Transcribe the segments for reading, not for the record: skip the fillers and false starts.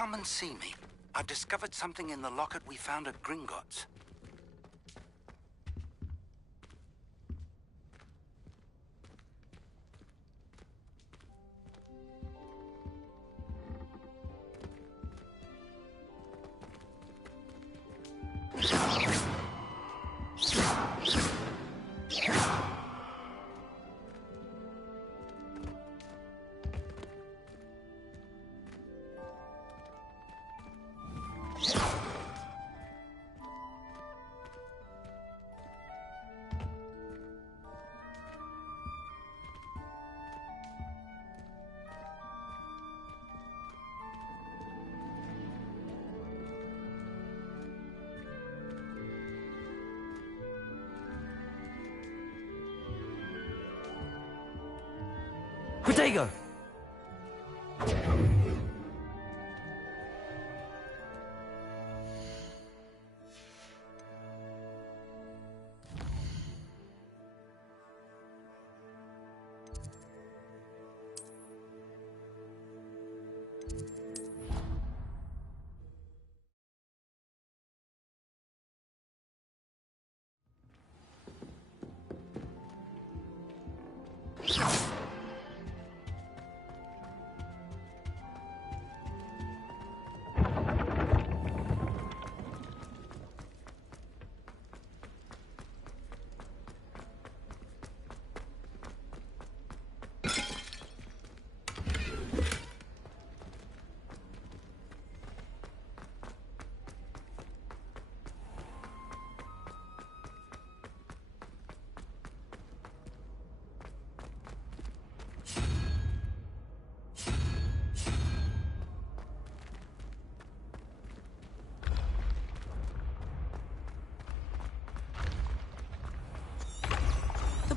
Come and see me. I've discovered something in the locket we found at Gringotts. Potato!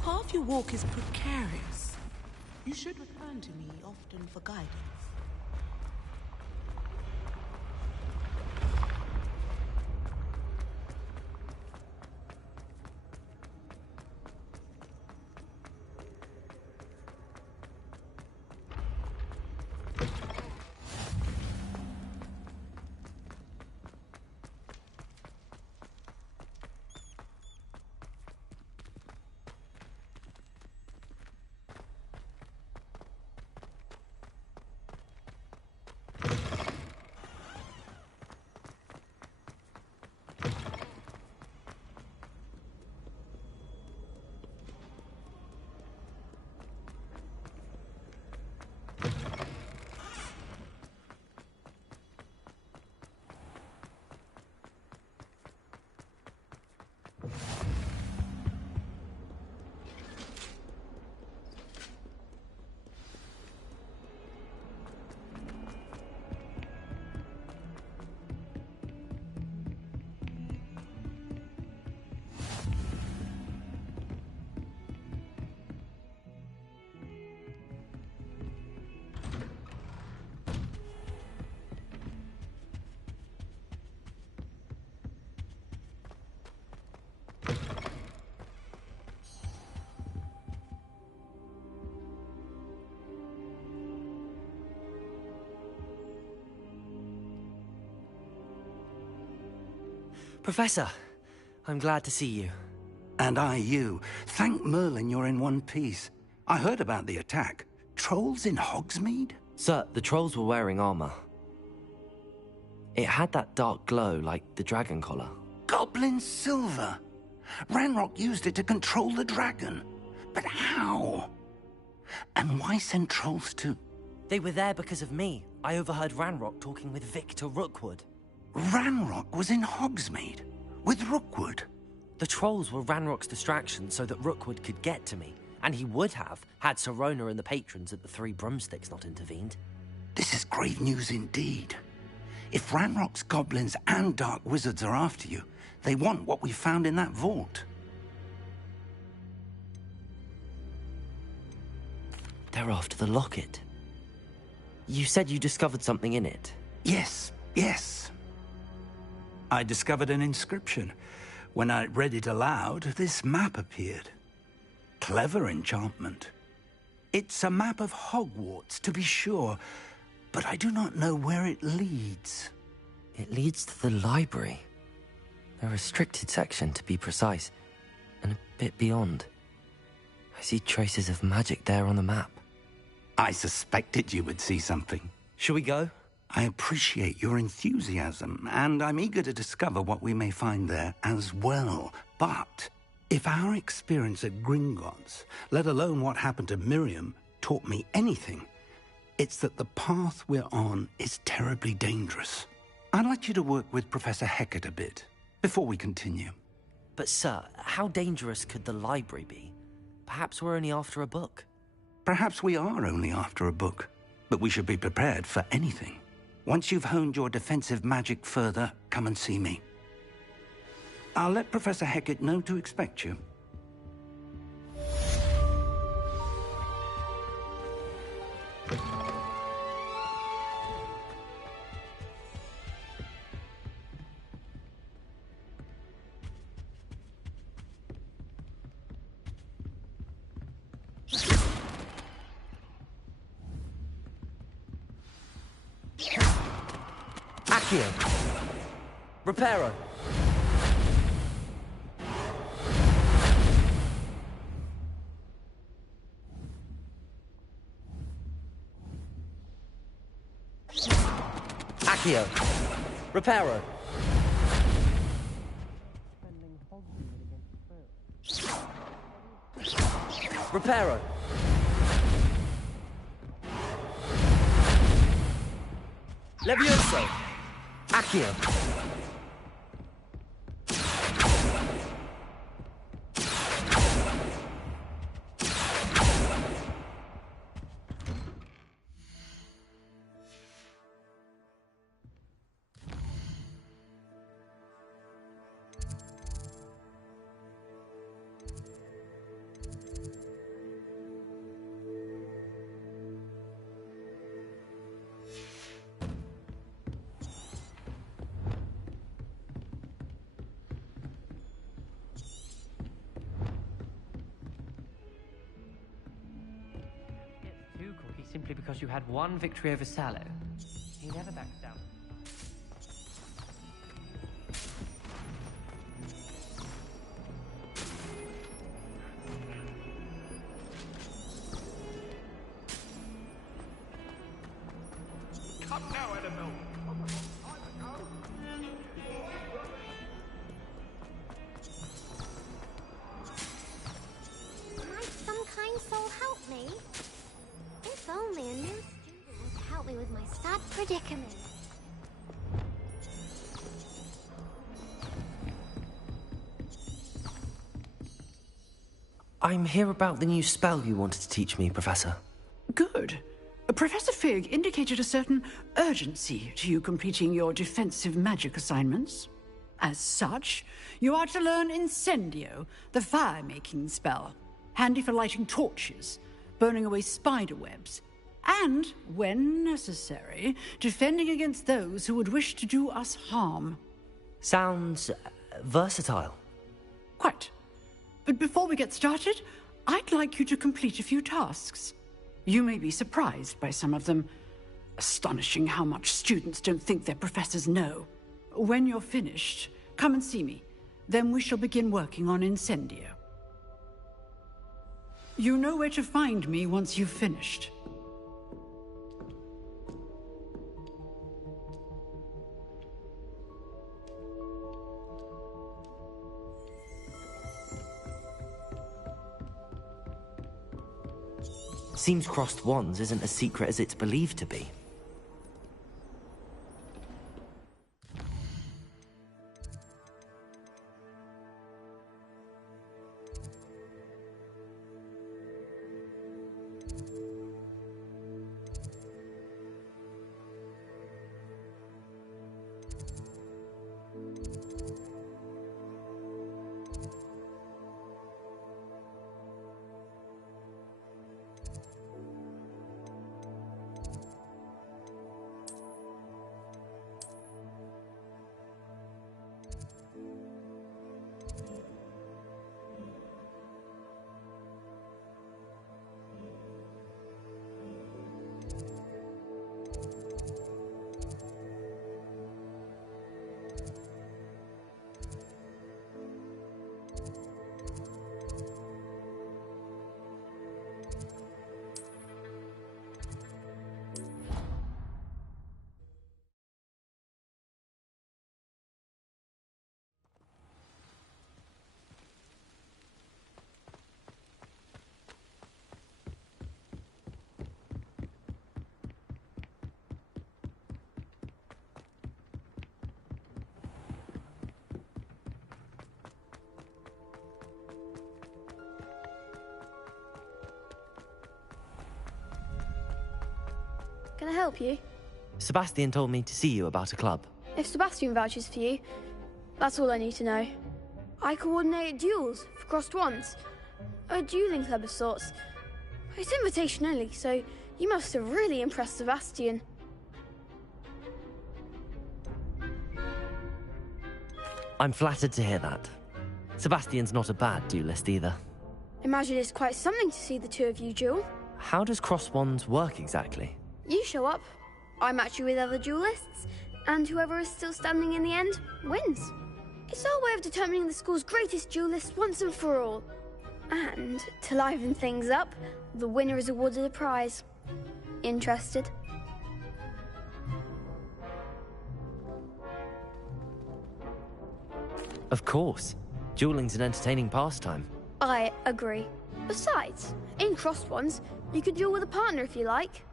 path you walk is precarious. You should return to me often for guidance. Professor, I'm glad to see you. And I you. Thank Merlin you're in one piece. I heard about the attack. Trolls in Hogsmeade? Sir, the trolls were wearing armor. It had that dark glow like the dragon collar. Goblin silver! Ranrock used it to control the dragon. But how? And why send trolls to... They were there because of me. I overheard Ranrock talking with Victor Rookwood. Ranrock was in Hogsmeade? With Rookwood? The trolls were Ranrock's distraction so that Rookwood could get to me. And he would have, had Sirona and the patrons at the Three Broomsticks not intervened. This is grave news indeed. If Ranrock's goblins and dark wizards are after you, they want what we found in that vault. They're after the locket. You said you discovered something in it. Yes. I discovered an inscription. When I read it aloud, this map appeared. Clever enchantment. It's a map of Hogwarts, to be sure, but I do not know where it leads. It leads to the library. A restricted section, to be precise, and a bit beyond. I see traces of magic there on the map. I suspected you would see something. Shall we go? I appreciate your enthusiasm, and I'm eager to discover what we may find there as well. But if our experience at Gringotts, let alone what happened to Miriam, taught me anything, it's that the path we're on is terribly dangerous. I'd like you to work with Professor Hecat a bit, before we continue. But sir, how dangerous could the library be? Perhaps we're only after a book. Perhaps we are only after a book, but we should be prepared for anything. Once you've honed your defensive magic further, come and see me. I'll let Professor Hecat know to expect you. Accio. Reparo. Accio. Reparo. Reparo. Levioso. Accio. simply because you had one victory over Sallow. He never backs down. Come now, Annabelle. Might some kind soul help me? If only a new student would help me with my sad predicament. I'm here about the new spell you wanted to teach me, Professor. Good. Professor Fig indicated a certain urgency to you completing your defensive magic assignments. As such, you are to learn Incendio, the fire-making spell, handy for lighting torches, burning away spider webs, and, when necessary, defending against those who would wish to do us harm. Sounds versatile. Quite. But before we get started, I'd like you to complete a few tasks. You may be surprised by some of them. Astonishing how much students don't think their professors know. When you're finished, come and see me. Then we shall begin working on Incendio. You know where to find me once you've finished. Seems crossed wands isn't as secret as it's believed to be. Can I help you? Sebastian told me to see you about a club. If Sebastian vouches for you, that's all I need to know. I coordinate duels for crossed wands. A dueling club of sorts. It's invitation only, so you must have really impressed Sebastian. I'm flattered to hear that. Sebastian's not a bad duelist either. Imagine it's quite something to see the two of you duel. How does cross wands work exactly? You show up, I match you with other duelists, and whoever is still standing in the end wins. It's our way of determining the school's greatest duelist once and for all. And to liven things up, the winner is awarded a prize. Interested? Of course. Dueling's an entertaining pastime. I agree. Besides, in crossed ones, you could duel with a partner if you like.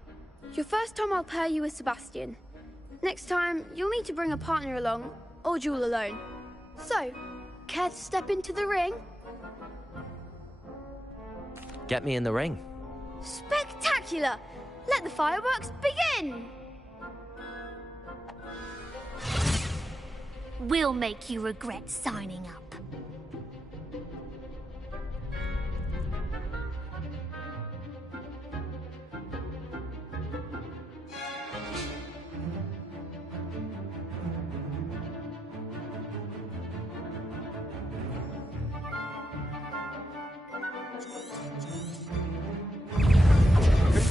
Your first time I'll pair you with Sebastian. Next time, you'll need to bring a partner along, or duel alone. So, care to step into the ring? Get me in the ring. Spectacular! Let the fireworks begin! We'll make you regret signing up.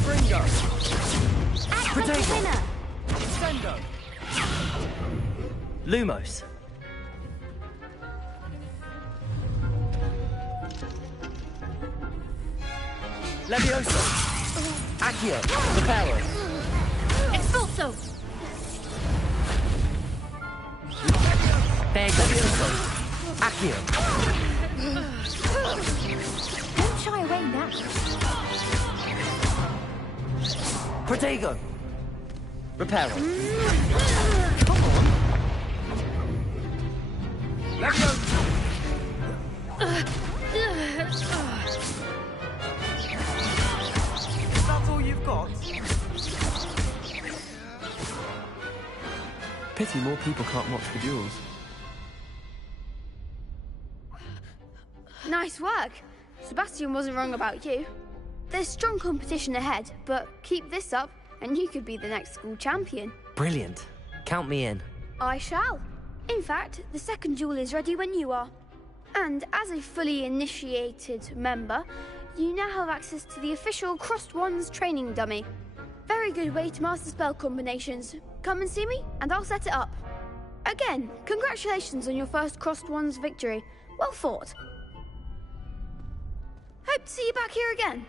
Gringo! Protego! Winner! Sendo! Lumos. Levioso! Accio! Reparo! Expulso! Levioso! Accio! Don't shy away now. Protego! Reparo! Levioso! That's all you've got? Pity more people can't watch the duels. Nice work. Sebastian wasn't wrong about you. There's strong competition ahead, but keep this up and you could be the next school champion. Brilliant. Count me in. I shall. In fact, the second duel is ready when you are. And as a fully initiated member, you now have access to the official Crossed Wands training dummy. Very good way to master spell combinations. Come and see me, and I'll set it up. Again, congratulations on your first Crossed Wands victory. Well fought. Hope to see you back here again.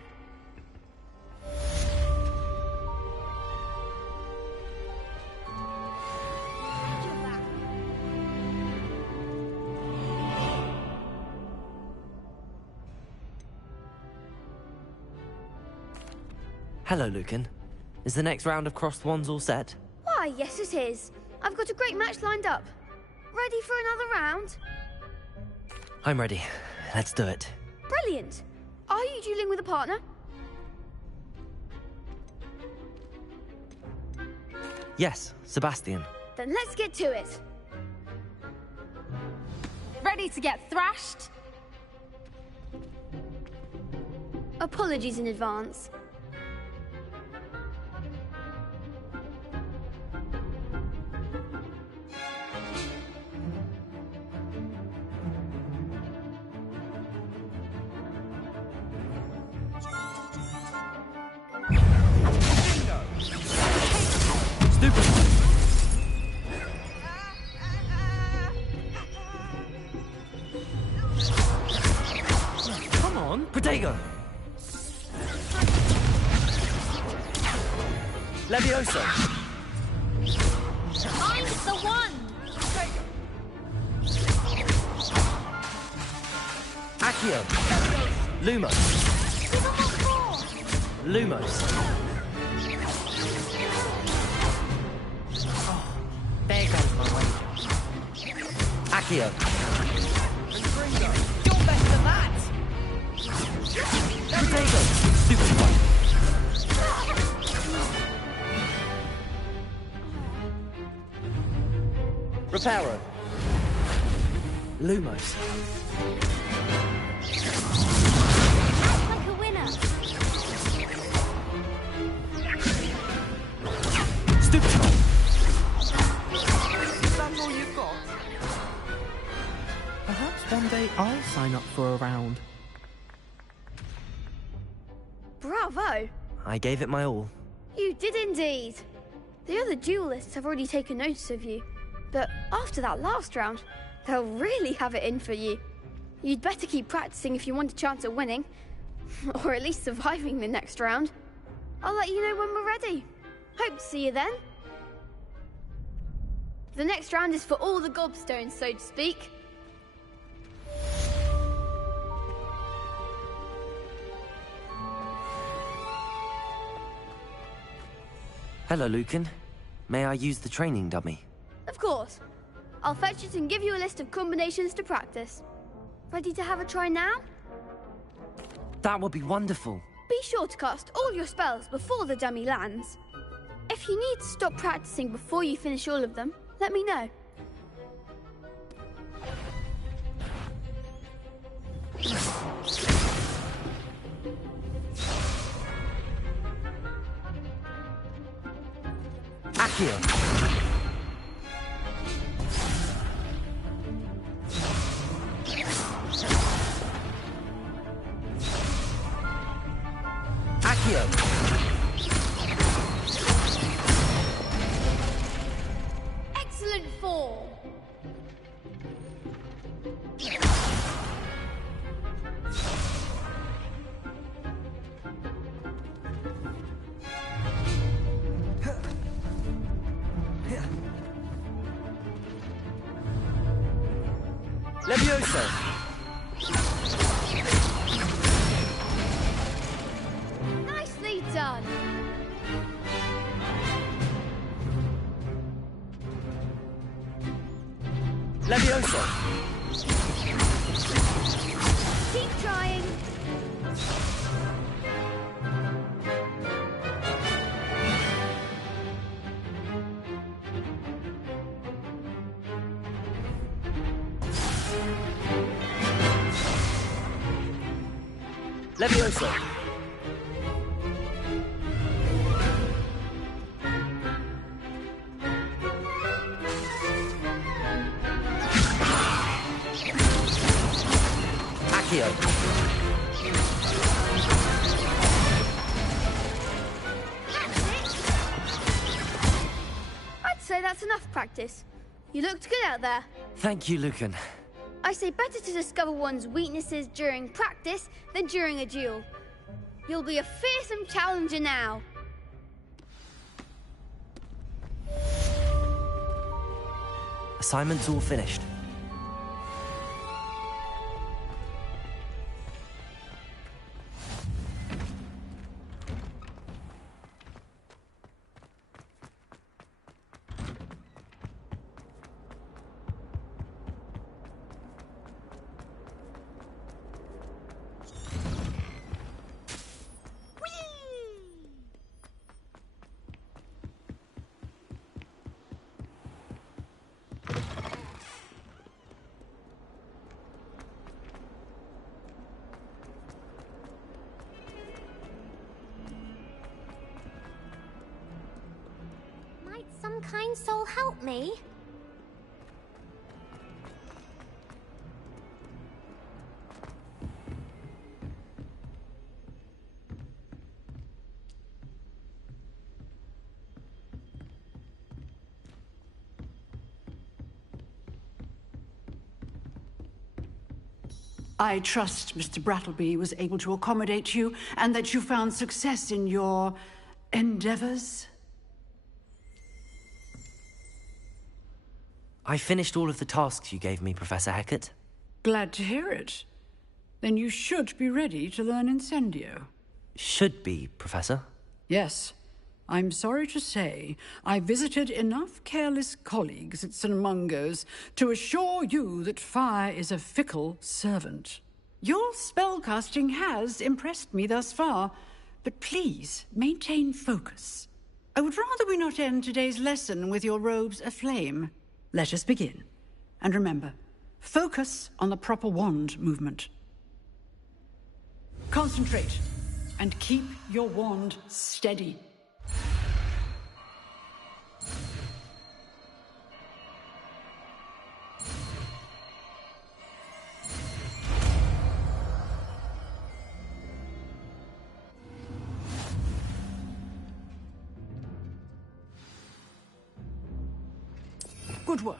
Hello, Lucan. Is the next round of Crossed Wands all set? Why, yes it is. I've got a great match lined up. Ready for another round? I'm ready. Let's do it. Brilliant. Are you dueling with a partner? Yes, Sebastian. Then let's get to it. Ready to get thrashed? Apologies in advance. Stupid! Come on, Protego! Levioso! I'm the one! Accio! Lumos! Lumos! There goes my wager. Accio! You're better than that! Protego! Stupid one! Reparo! Lumos! Like a winner! Stupid one! That's all you've got? Perhaps one day I'll sign up for a round. Bravo! I gave it my all. You did indeed. The other duelists have already taken notice of you, but after that last round, they'll really have it in for you. You'd better keep practicing if you want a chance at winning, or at least surviving the next round. I'll let you know when we're ready. Hope to see you then. The next round is for all the gobstones, so to speak. Hello, Lucan. May I use the training dummy? Of course. I'll fetch it and give you a list of combinations to practice. Ready to have a try now? That would be wonderful. Be sure to cast all your spells before the dummy lands. If you need to stop practicing before you finish all of them, let me know. Accio! Accio! fall. Levioso! Nicely done. Levioso! Keep trying. Levioso! Accio! I'd say that's enough practice. You looked good out there. Thank you, Lucan. I say better to discover one's weaknesses during practice than during a duel. You'll be a fearsome challenger now. Assignment's all finished. Might some kind soul help me? I trust Mr. Brattleby was able to accommodate you and that you found success in your endeavors. I finished all of the tasks you gave me, Professor Hecat. Glad to hear it. Then you should be ready to learn Incendio. Should be, Professor. Yes. I'm sorry to say, I visited enough careless colleagues at St. Mungo's to assure you that fire is a fickle servant. Your spellcasting has impressed me thus far, but please maintain focus. I would rather we not end today's lesson with your robes aflame. Let us begin. And remember, focus on the proper wand movement. Concentrate, and keep your wand steady. Good work.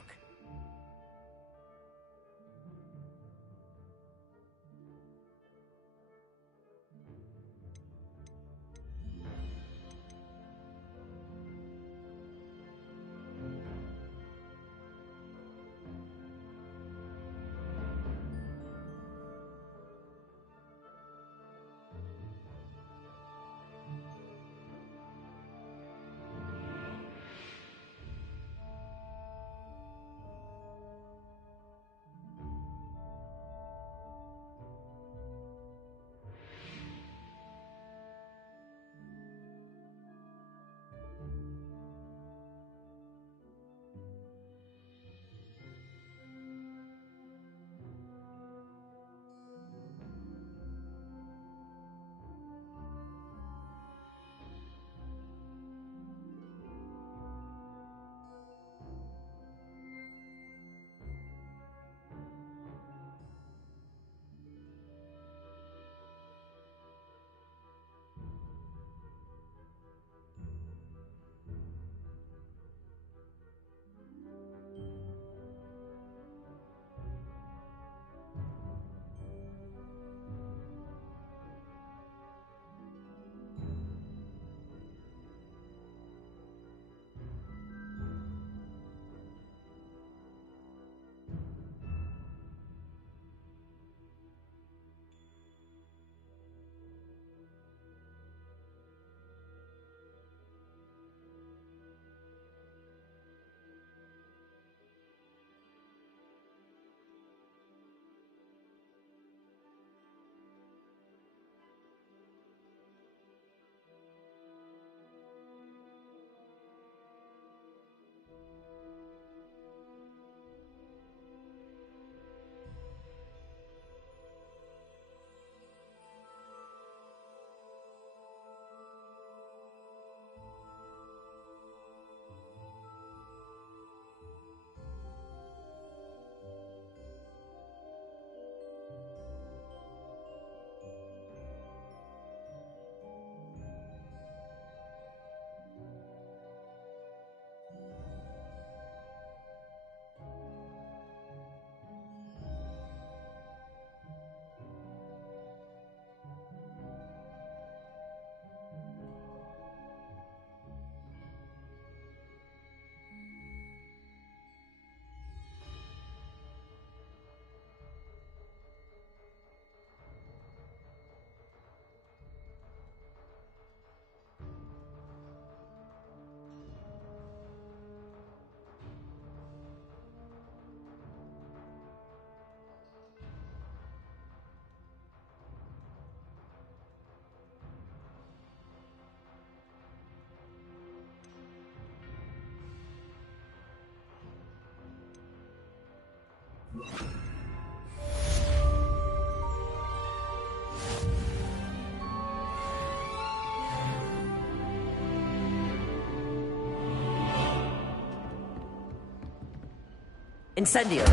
Incendio!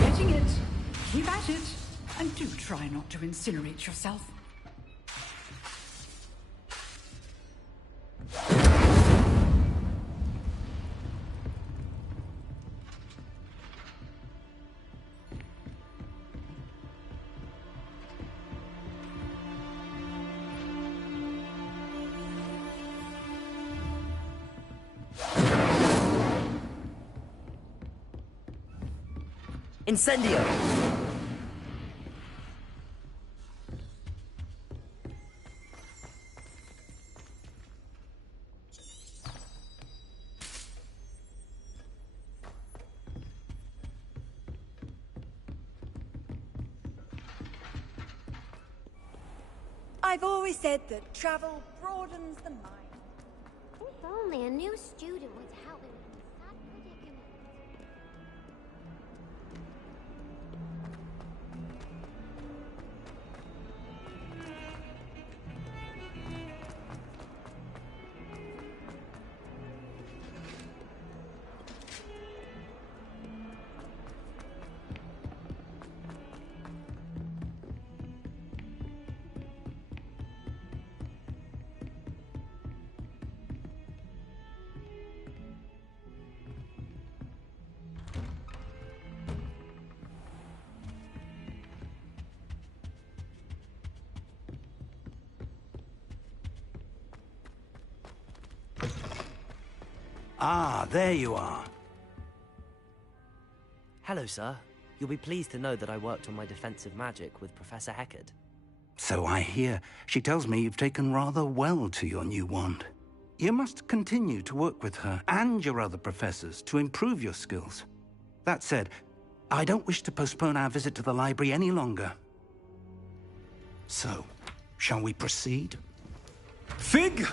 Getting it. Keep at it. And do try not to incinerate yourself. Incendio! I've always said that travel broadens the mind. If only a new student would help me with my sad predicament. Ah, there you are. Hello, sir. You'll be pleased to know that I worked on my defensive magic with Professor Heckard. So I hear. She tells me you've taken rather well to your new wand. You must continue to work with her and your other professors to improve your skills. That said, I don't wish to postpone our visit to the library any longer. So, shall we proceed? Fig,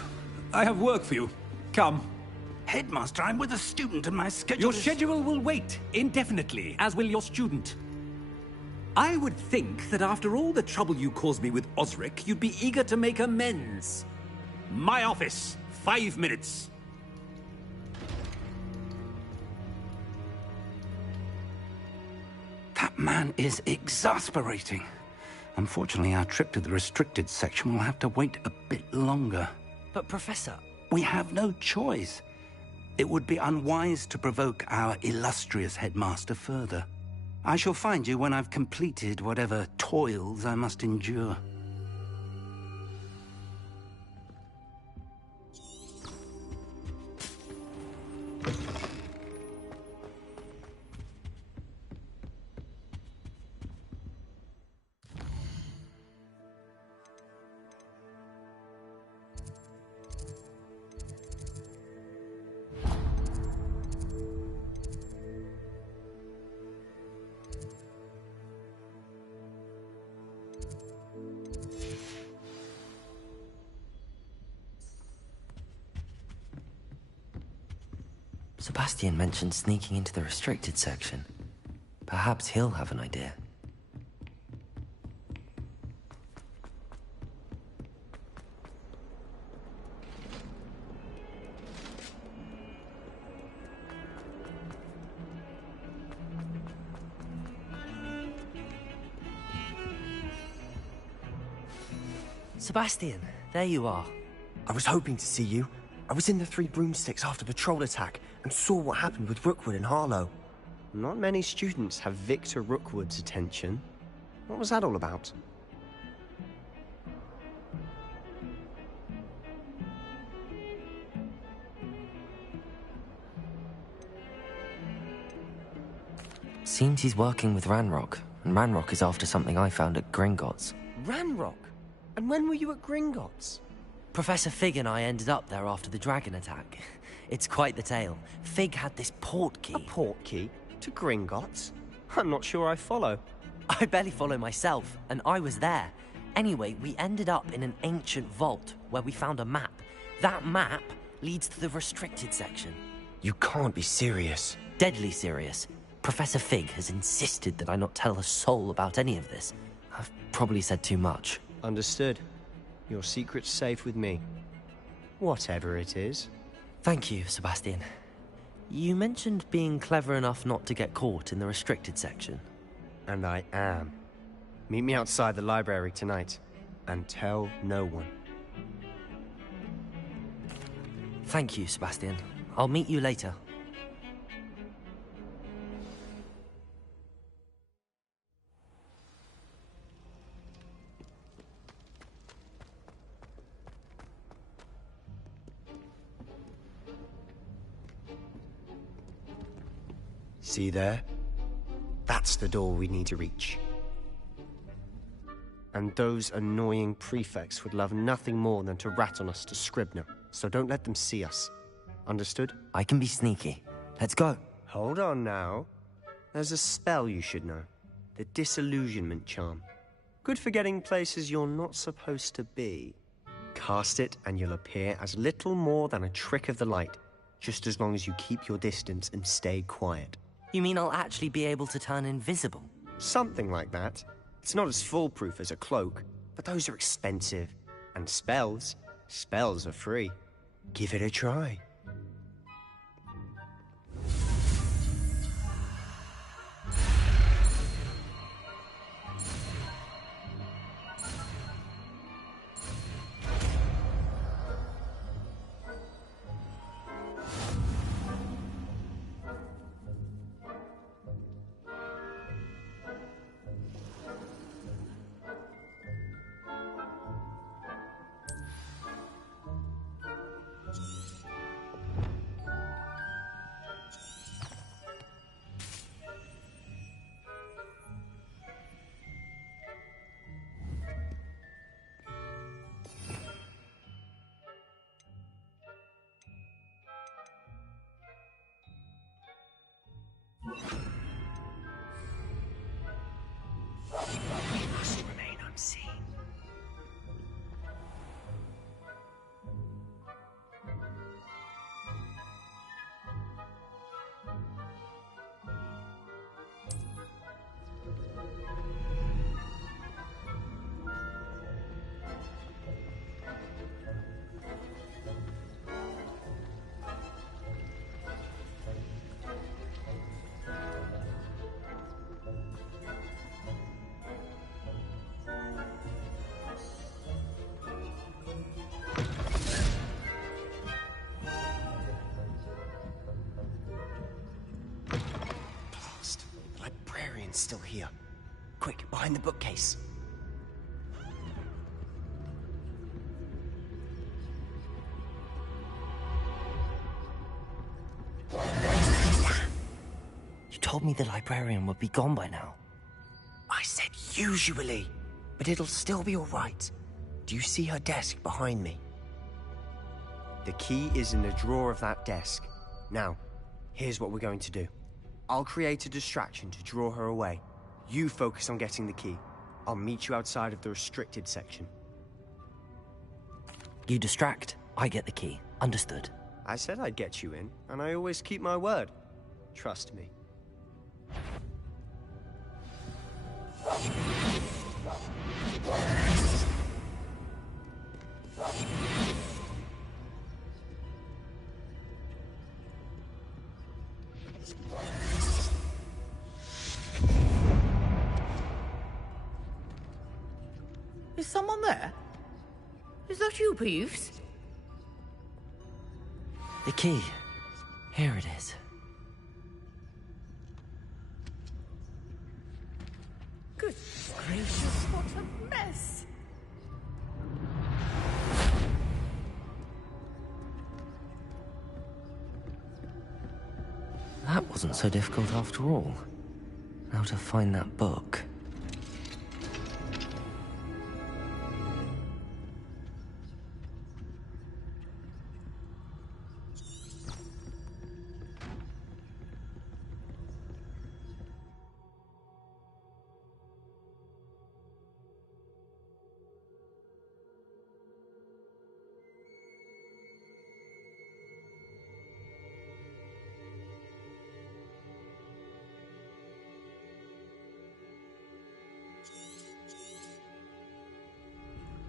I have work for you. Come. Headmaster, I'm with a student and my schedule Your is... schedule will wait indefinitely, as will your student. I would think that after all the trouble you caused me with Osric, you'd be eager to make amends. My office, 5 minutes. That man is exasperating. Unfortunately, our trip to the restricted section will have to wait a bit longer. But, Professor... We have no choice. It would be unwise to provoke our illustrious headmaster further. I shall find you when I've completed whatever toils I must endure. Sebastian mentioned sneaking into the restricted section. Perhaps he'll have an idea. Sebastian, there you are. I was hoping to see you. I was in the Three Broomsticks after the troll attack and saw what happened with Rookwood and Harlow. Not many students have Victor Rookwood's attention. What was that all about? Seems he's working with Ranrock, and Ranrock is after something I found at Gringotts. Ranrock? And when were you at Gringotts? Professor Fig and I ended up there after the dragon attack. It's quite the tale. Fig had this port key. A port key? To Gringotts? I'm not sure I follow. I barely follow myself, and I was there. Anyway, we ended up in an ancient vault where we found a map. That map leads to the restricted section. You can't be serious. Deadly serious. Professor Fig has insisted that I not tell a soul about any of this. I've probably said too much. Understood. Your secret's safe with me. Whatever it is. Thank you, Sebastian. You mentioned being clever enough not to get caught in the restricted section. And I am. Meet me outside the library tonight, and tell no one. Thank you, Sebastian. I'll meet you later. See there? That's the door we need to reach. And those annoying prefects would love nothing more than to rat on us to Scribner, so don't let them see us. Understood? I can be sneaky. Let's go. Hold on now. There's a spell you should know. The Disillusionment Charm. Good for getting places you're not supposed to be. Cast it and you'll appear as little more than a trick of the light, just as long as you keep your distance and stay quiet. You mean I'll actually be able to turn invisible? Something like that. It's not as foolproof as a cloak, but those are expensive. And spells are free. Give it a try. Remain unseen. Still here. Quick, behind the bookcase. You told me the librarian would be gone by now. I said usually, but it'll still be all right. Do you see her desk behind me? The key is in the drawer of that desk. Now, here's what we're going to do. I'll create a distraction to draw her away. You focus on getting the key. I'll meet you outside of the restricted section. You distract, I get the key. Understood. I said I'd get you in, and I always keep my word. Trust me. Is someone there? Is that you, Peeves? The key. Here it is. Good gracious, what a mess! That wasn't so difficult after all. Now to find that book.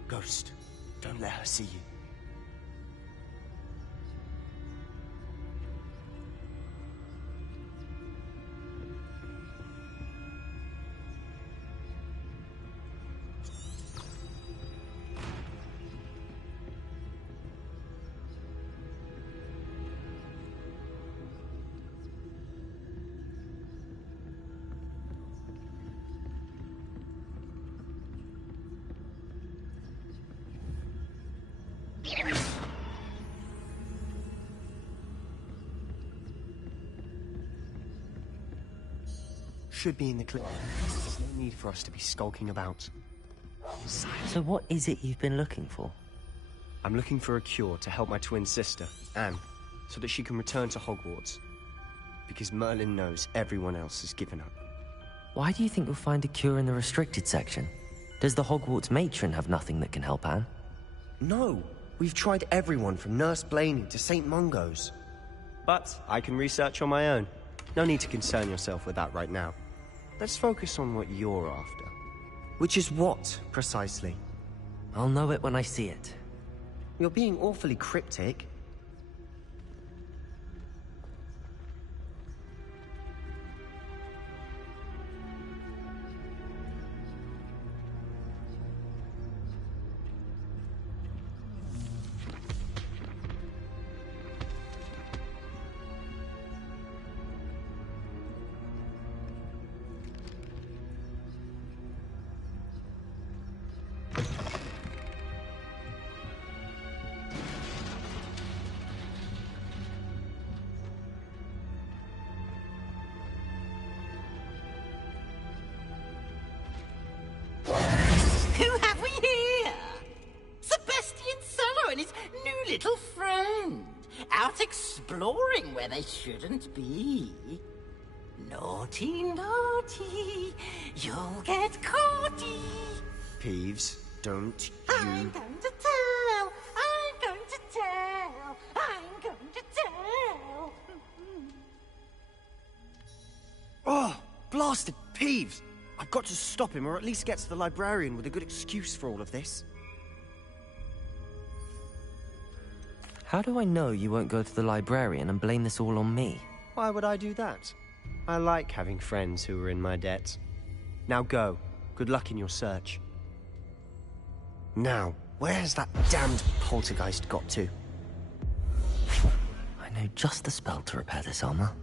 Ghost, don't let her see you. Should be in the clip. There's no need for us to be skulking about. So what is it you've been looking for? I'm looking for a cure to help my twin sister, Anne, so that she can return to Hogwarts. Because Merlin knows everyone else has given up. Why do you think you'll find a cure in the restricted section? Does the Hogwarts matron have nothing that can help Anne? No! We've tried everyone from Nurse Blaney to St. Mungo's. But I can research on my own. No need to concern yourself with that right now. Let's focus on what you're after. Which is what, precisely? I'll know it when I see it. You're being awfully cryptic. Who have we here? Sebastian Sallow and his new little friend, out exploring where they shouldn't be. Naughty, naughty, you'll get caughty. Peeves, don't I'm going to tell, I'm going to tell, I'm going to tell. Oh, blasted Peeves! I've got to stop him, or at least get to the librarian with a good excuse for all of this. How do I know you won't go to the librarian and blame this all on me? Why would I do that? I like having friends who are in my debt. Now go. Good luck in your search. Now, where has that damned poltergeist got to? I know just the spell to repair this armor.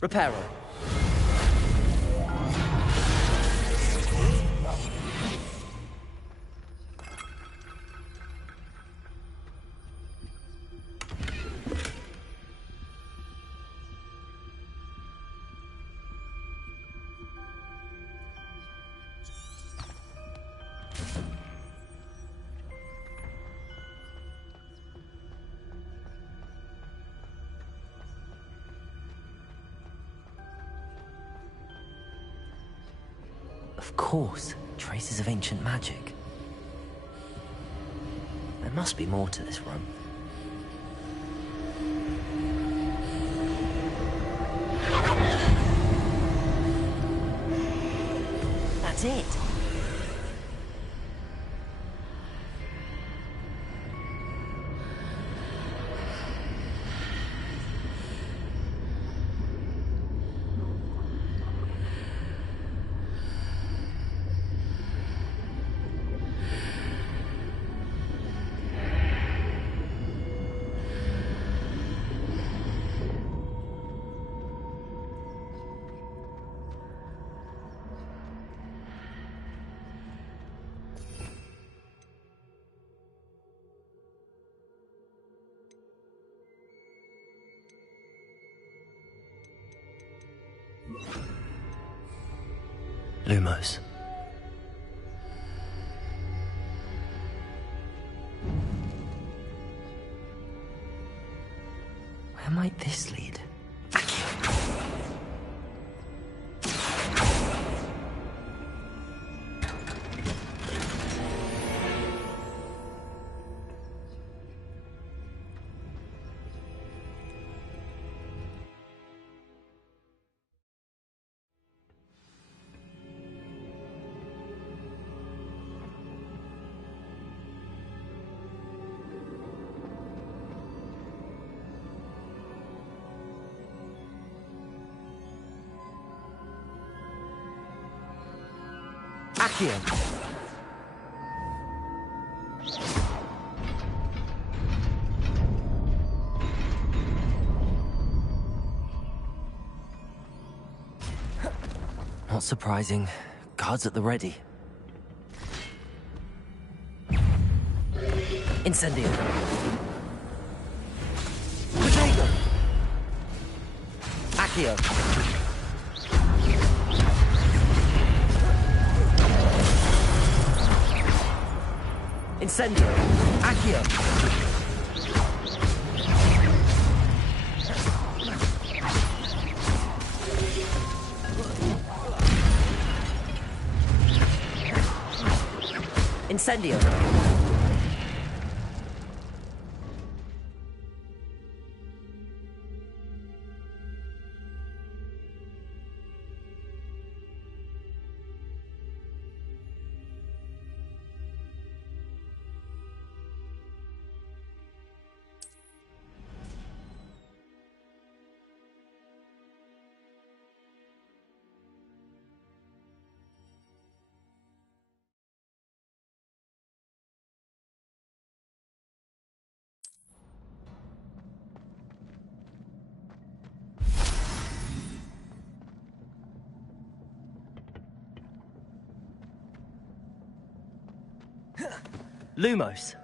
Reparo. Of course, traces of ancient magic. There must be more to this room. That's it. Lumos. Where might this lead? Accio. Not surprising. Guards at the ready. Incendio. Protego. Accio. Incendio. Accio. Incendio. Lumos.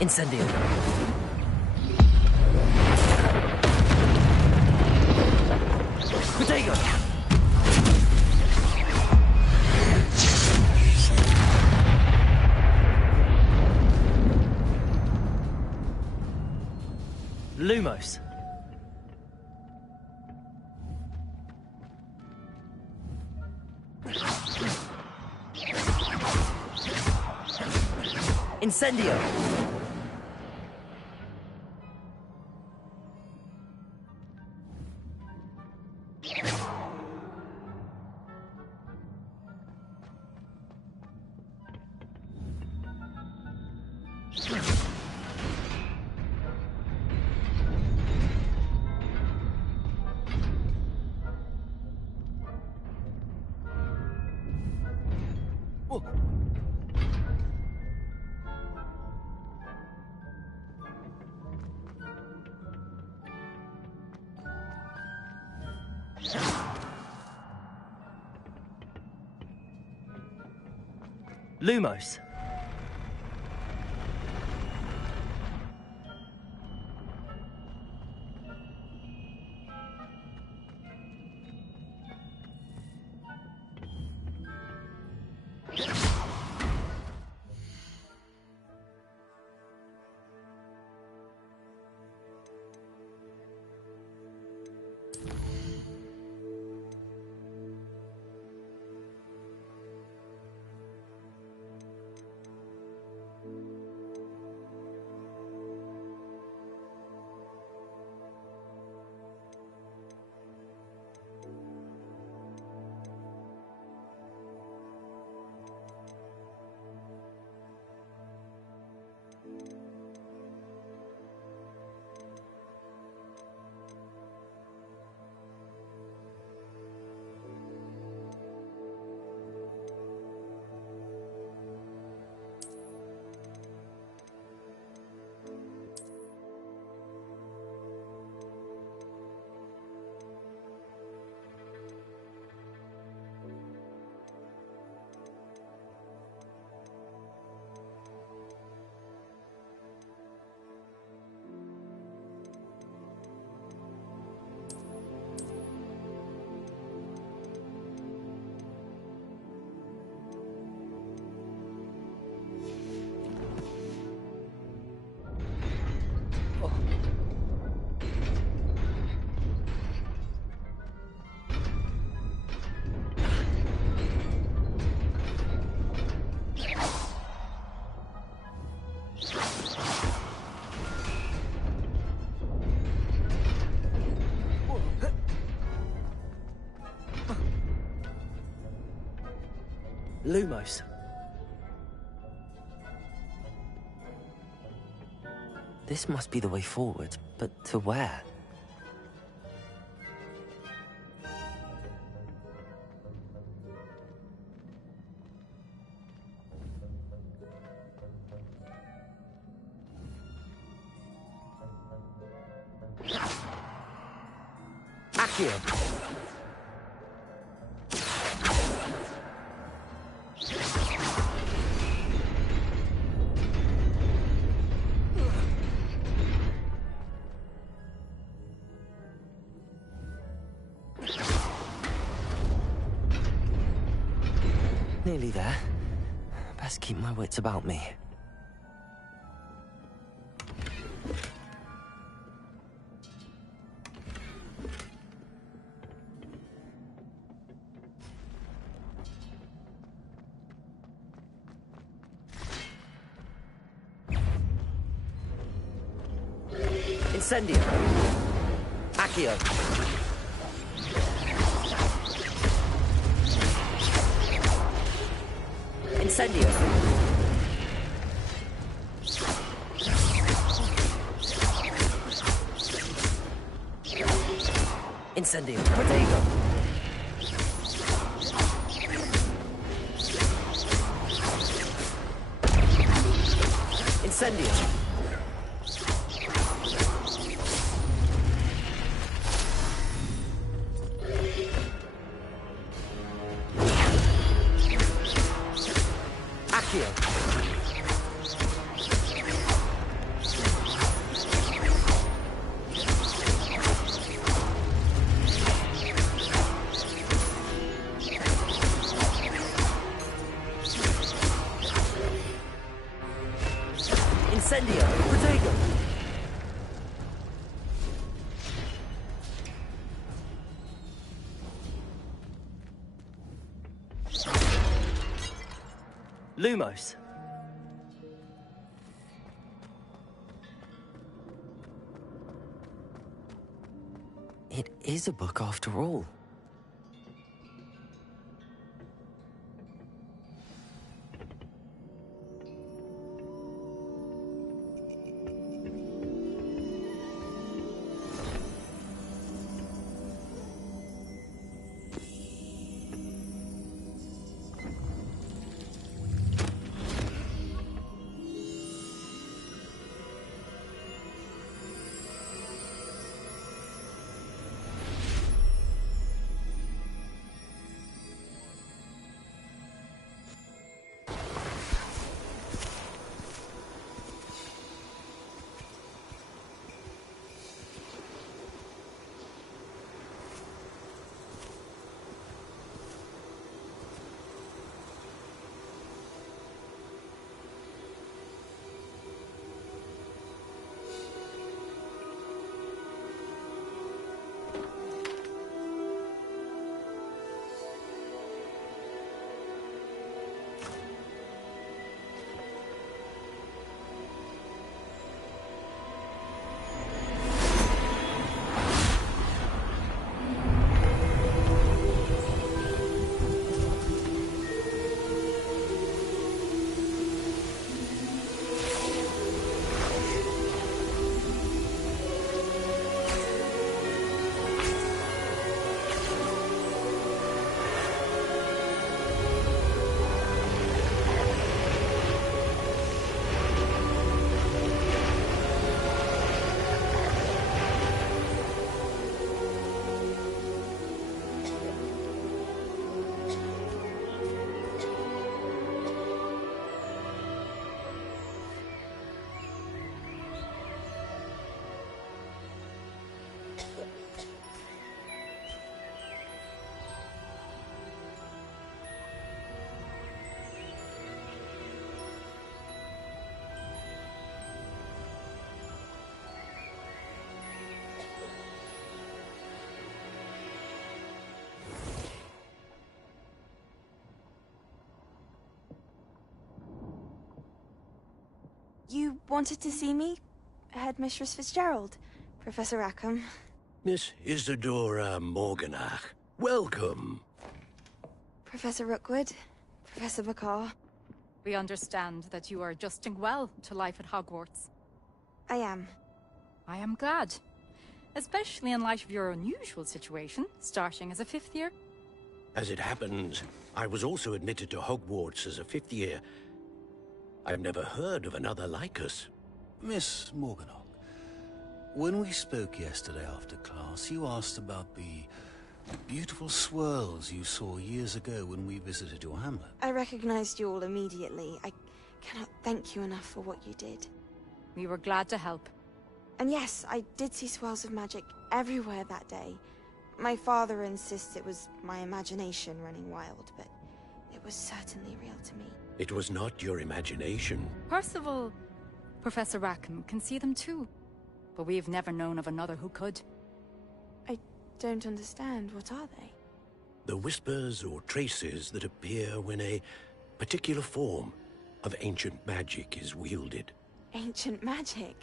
Incendio. Protego. Lumos. Incendio. Lumos. Lumos. This must be the way forward, but to where? Accio! Nearly there. Best keep my wits about me. Incendio! Accio! Incendio! Incendio! Protego! Incendio! Accio! Incendio! Protego! Lumos. It is a book after all. You wanted to see me? Headmistress Fitzgerald, Professor Rackham. Miss Isadora Morganach, welcome. Professor Rookwood, Professor McCaw. We understand that you are adjusting well to life at Hogwarts. I am. I am glad. Especially in light of your unusual situation, starting as a 5th year. As it happens, I was also admitted to Hogwarts as a 5th year. I've never heard of another like us. Miss Morganock, when we spoke yesterday after class, you asked about the beautiful swirls you saw years ago when we visited your hamlet. I recognized you all immediately. I cannot thank you enough for what you did. We were glad to help. And yes, I did see swirls of magic everywhere that day. My father insists it was my imagination running wild, but it was certainly real to me. It was not your imagination. Percival, Professor Rackham can see them too. But we've never known of another who could. I don't understand. What are they? The whispers or traces that appear when a particular form of ancient magic is wielded. Ancient magic?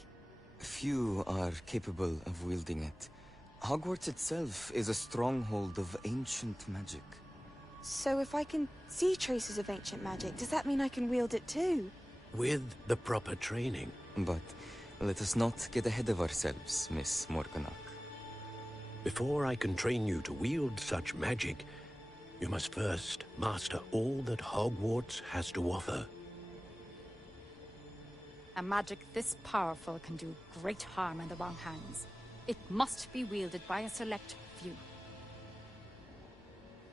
Few are capable of wielding it. Hogwarts itself is a stronghold of ancient magic. So if I can see traces of ancient magic, does that mean I can wield it too? With the proper training. But let us not get ahead of ourselves, Miss Morganock. Before I can train you to wield such magic, you must first master all that Hogwarts has to offer. A magic this powerful can do great harm in the wrong hands. It must be wielded by a select few.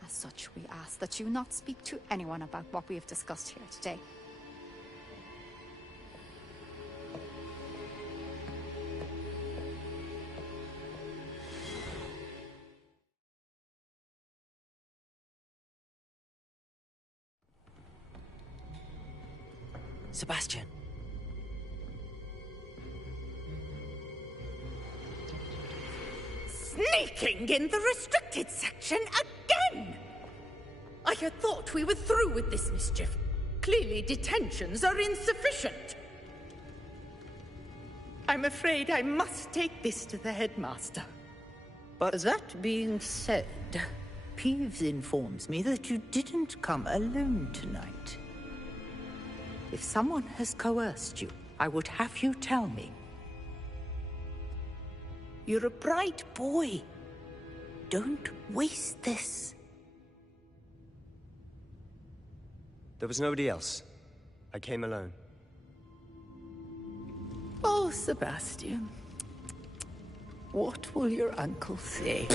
As such, we ask that you not speak to anyone about what we have discussed here today. Sebastian. Sneaking in the restricted section again! I had thought we were through with this mischief. Clearly detentions are insufficient. I'm afraid I must take this to the headmaster. But that being said, Peeves informs me that you didn't come alone tonight. If someone has coerced you, I would have you tell me. You're a bright boy. Don't waste this. There was nobody else. I came alone. Oh, Sebastian. What will your uncle say?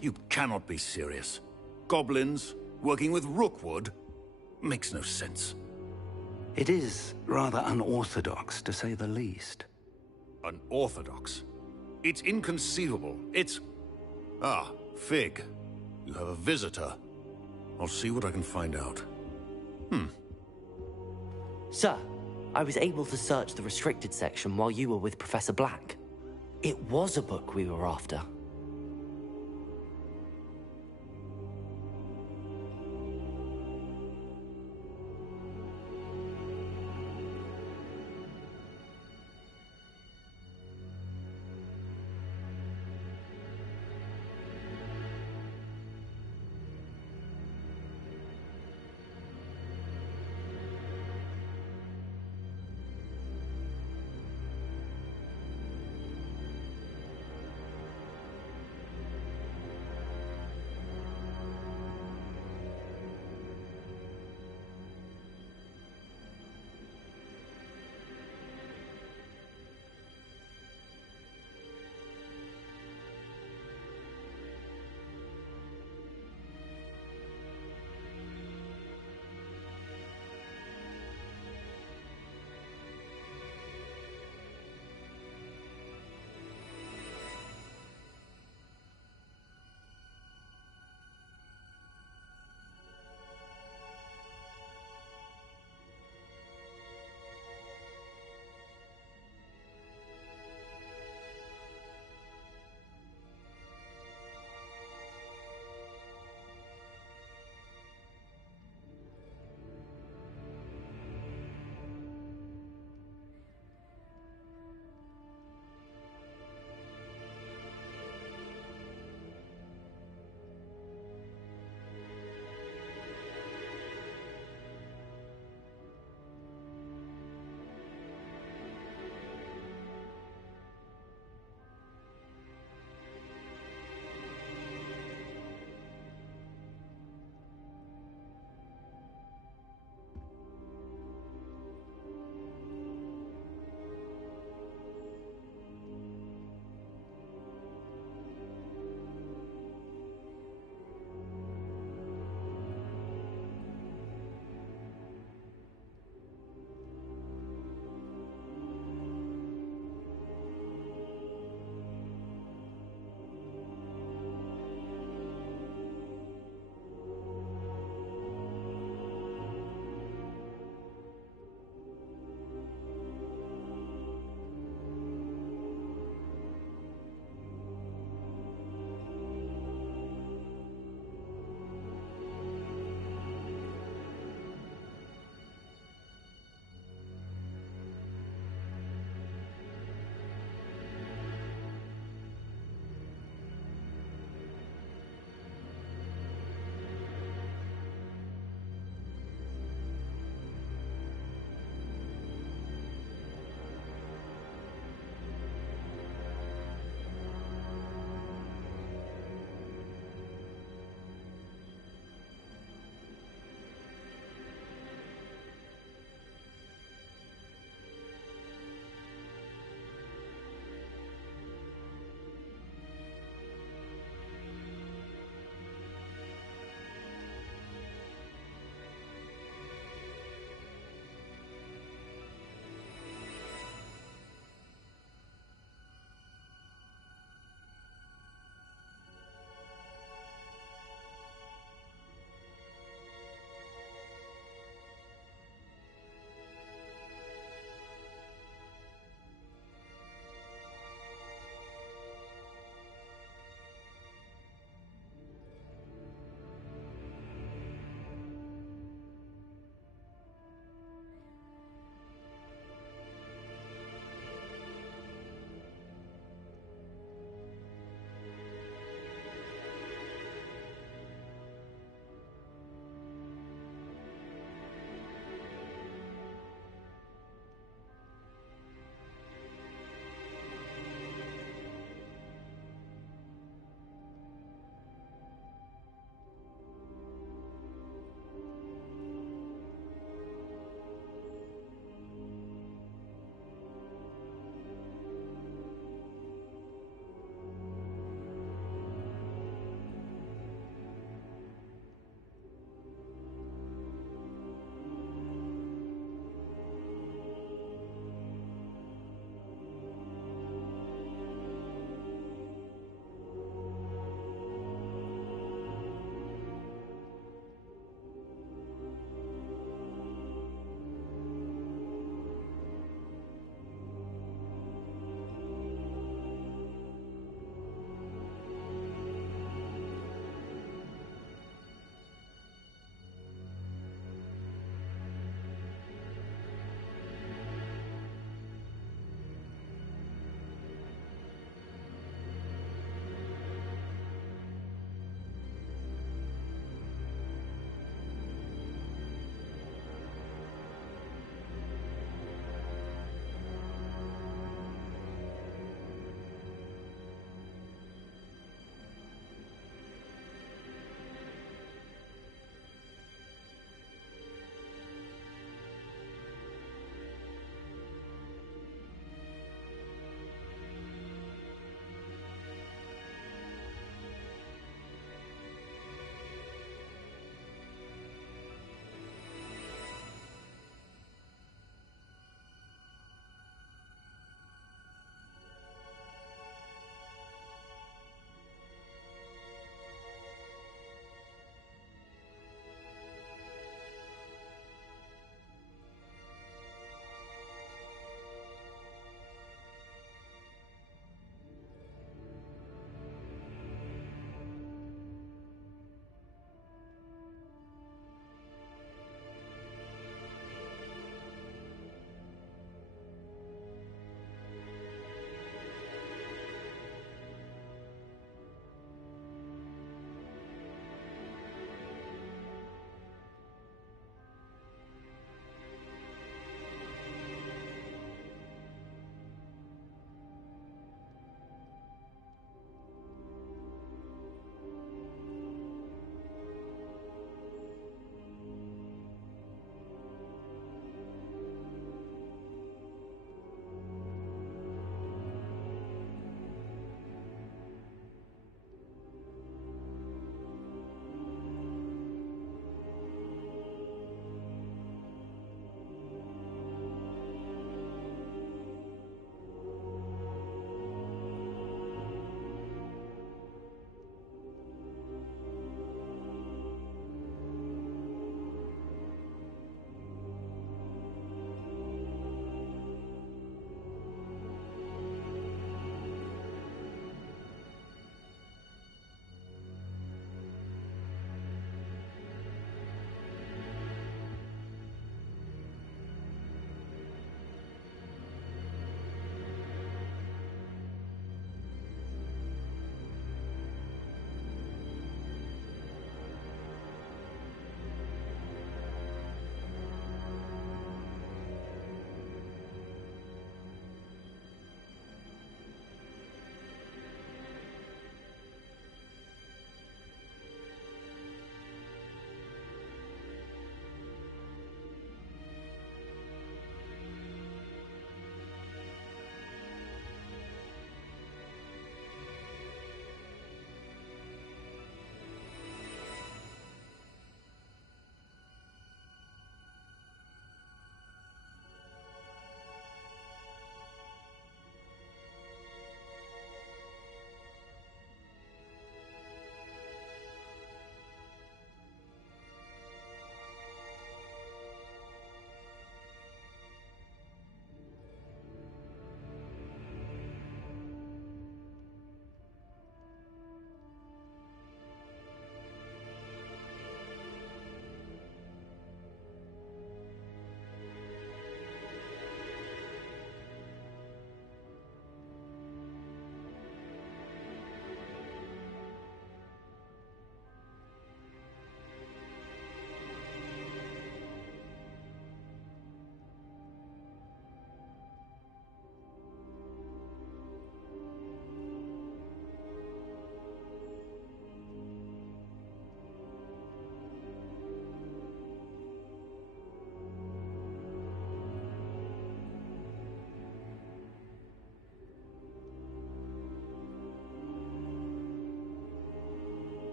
You cannot be serious. Goblins working with Rookwood? Makes no sense. It is rather unorthodox, to say the least. Unorthodox? It's inconceivable. It's... Ah, Fig. You have a visitor. I'll see what I can find out. Sir, I was able to search the restricted section while you were with Professor Black. It was a book we were after.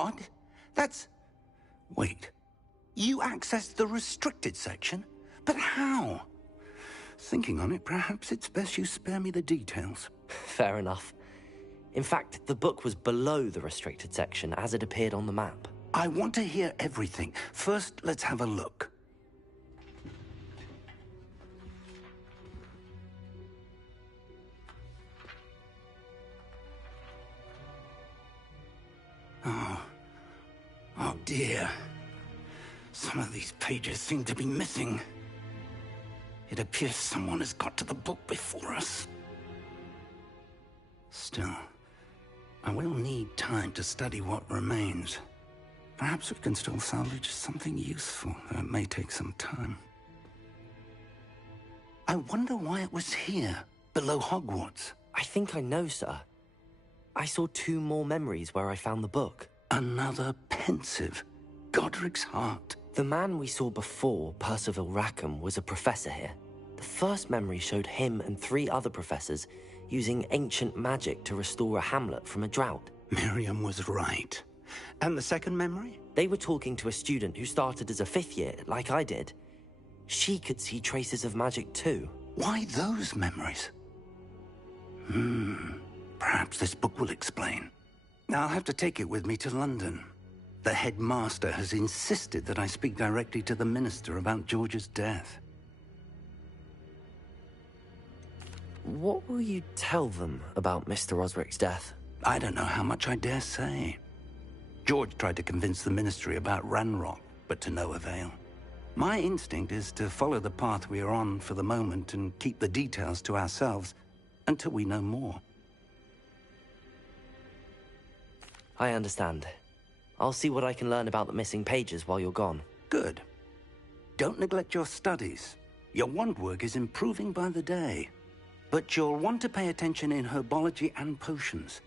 What? That's... Wait. You accessed the restricted section? But how? Thinking on it, perhaps it's best you spare me the details. Fair enough. In fact, the book was below the restricted section as it appeared on the map. I want to hear everything. First, let's have a look. Oh dear. Some of these pages seem to be missing. It appears someone has got to the book before us. Still, I will need time to study what remains. Perhaps we can still salvage something useful, though it may take some time. I wonder why it was here, below Hogwarts. I think I know, sir. I saw 2 more memories where I found the book. Another pensive. Godric's heart. The man we saw before, Percival Rackham, was a professor here. The first memory showed him and 3 other professors using ancient magic to restore a hamlet from a drought. Miriam was right. And the second memory? They were talking to a student who started as a 5th year, like I did. She could see traces of magic too. Why those memories? Perhaps this book will explain. I'll have to take it with me to London. The headmaster has insisted that I speak directly to the minister about George's death. What will you tell them about Mr. Osric's death? I don't know how much I dare say. George tried to convince the ministry about Ranrock, but to no avail. My instinct is to follow the path we are on for the moment and keep the details to ourselves until we know more. I understand. I'll see what I can learn about the missing pages while you're gone. Good. Don't neglect your studies. Your wand work is improving by the day. But you'll want to pay attention in herbology and potions.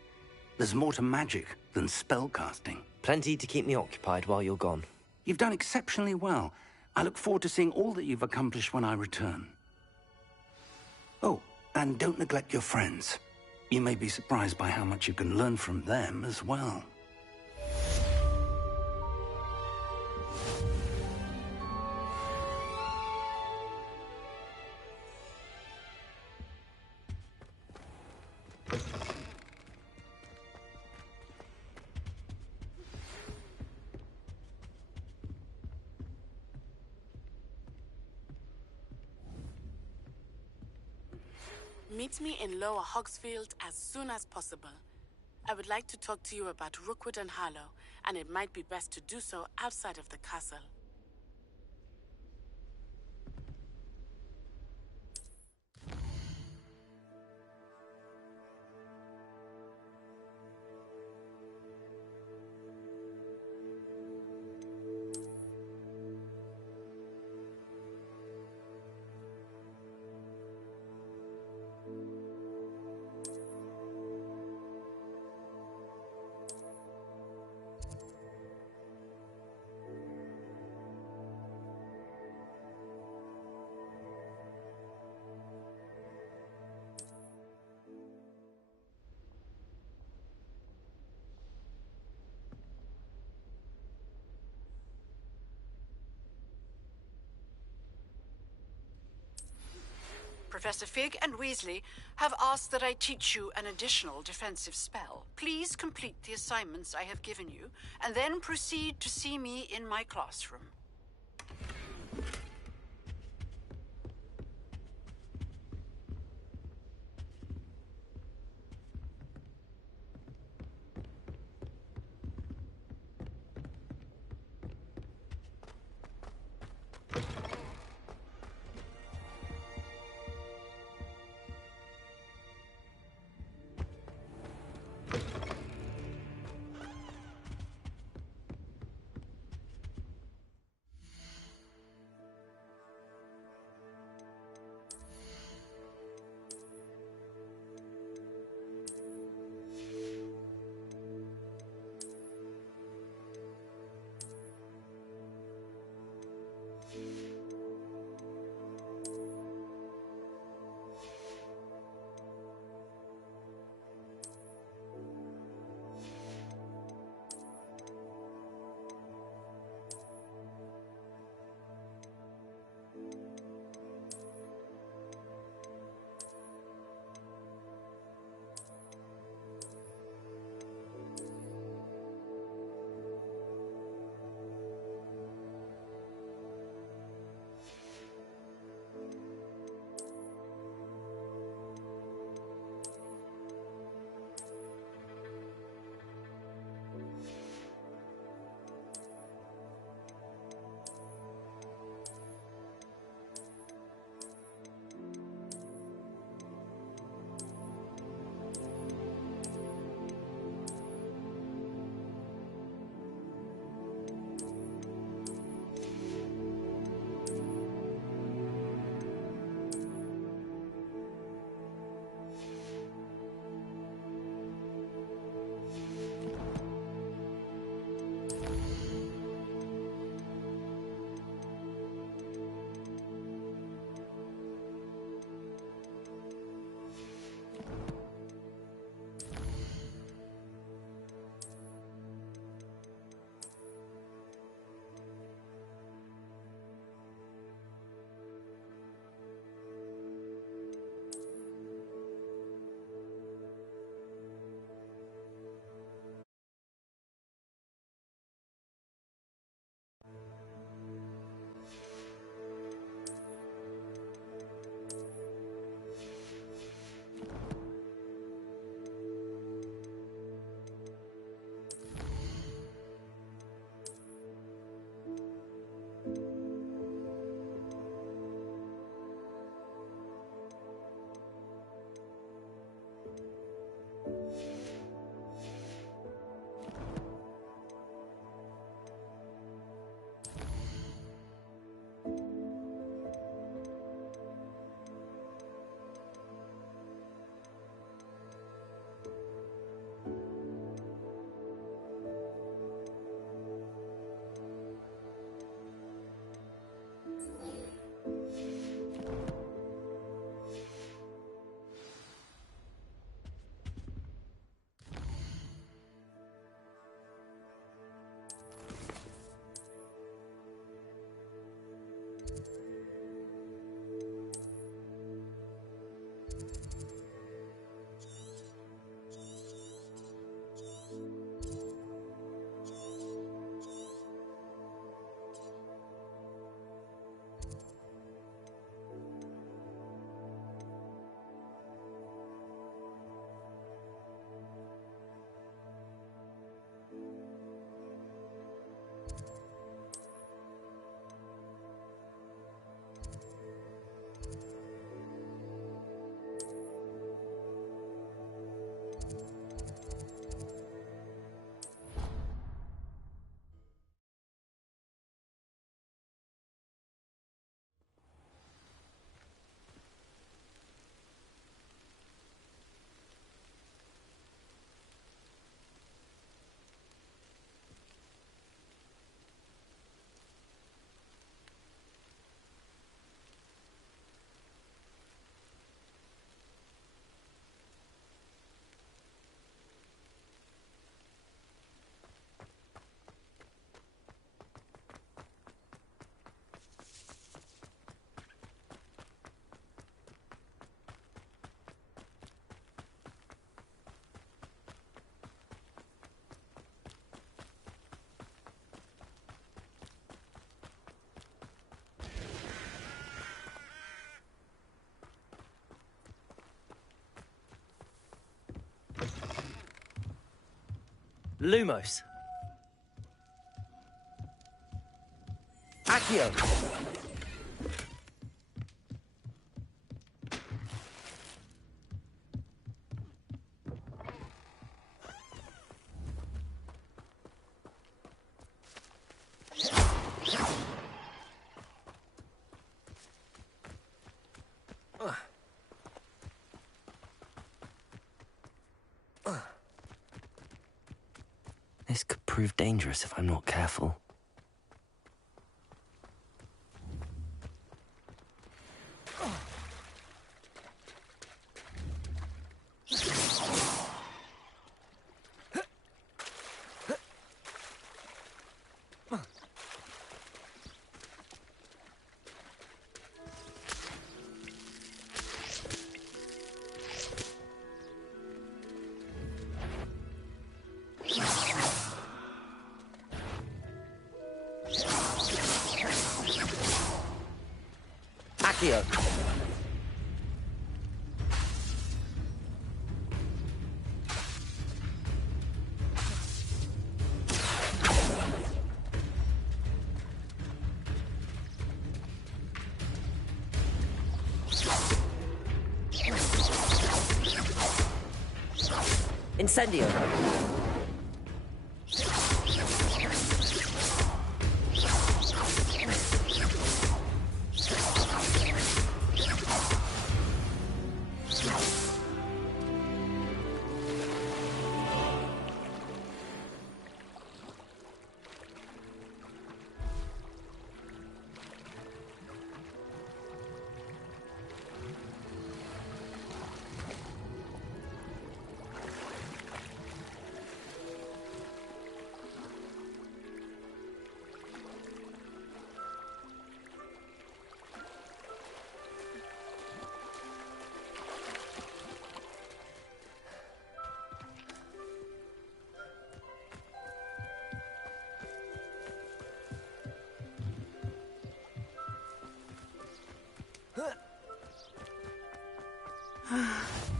There's more to magic than spellcasting. Plenty to keep me occupied while you're gone. You've done exceptionally well. I look forward to seeing all that you've accomplished when I return. Oh, and don't neglect your friends. You may be surprised by how much you can learn from them as well. Meet me in Lower Hogsfield as soon as possible. I would like to talk to you about Rookwood and Harlow, and it might be best to do so outside of the castle. Professor Fig and Weasley have asked that I teach you an additional defensive spell. Please complete the assignments I have given you, and then proceed to see me in my classroom. Lumos. Accio. This could prove dangerous if I'm not careful. Accio. Incendio.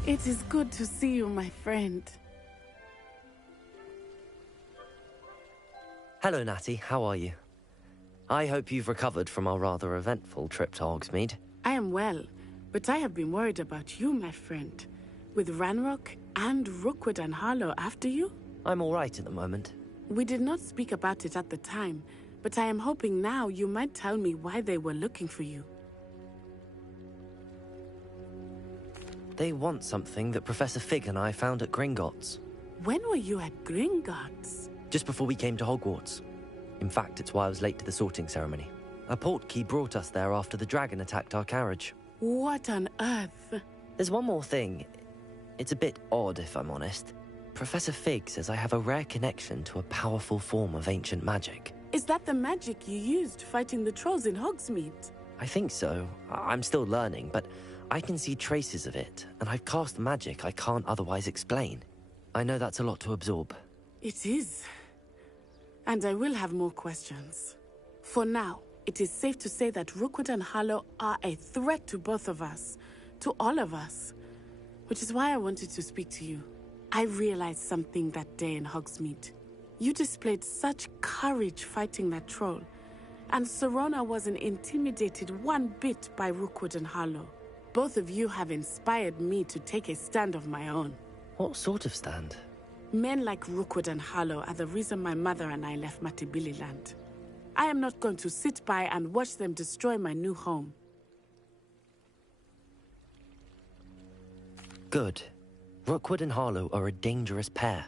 It is good to see you, my friend. Hello, Natty. How are you? I hope you've recovered from our rather eventful trip to Hogsmeade. I am well, but I have been worried about you, my friend. With Ranrock and Rookwood and Harlow after you? I'm all right at the moment. We did not speak about it at the time, but I am hoping now you might tell me why they were looking for you. They want something that Professor Fig and I found at Gringotts. When were you at Gringotts? Just before we came to Hogwarts. In fact, it's why I was late to the sorting ceremony. A portkey brought us there after the dragon attacked our carriage. What on earth? There's one more thing. It's a bit odd, if I'm honest. Professor Fig says I have a rare connection to a powerful form of ancient magic. Is that the magic you used fighting the trolls in Hogsmeade? I think so. I'm still learning, but I can see traces of it, and I've cast magic I can't otherwise explain. I know that's a lot to absorb. It is. And I will have more questions. For now, it is safe to say that Rookwood and Harlow are a threat to both of us. To all of us. Which is why I wanted to speak to you. I realized something that day in Hogsmeade. You displayed such courage fighting that troll. And Serona wasn't intimidated one bit by Rookwood and Harlow. Both of you have inspired me to take a stand of my own. What sort of stand? Men like Rookwood and Harlow are the reason my mother and I left Matabeleland. I am not going to sit by and watch them destroy my new home. Good. Rookwood and Harlow are a dangerous pair.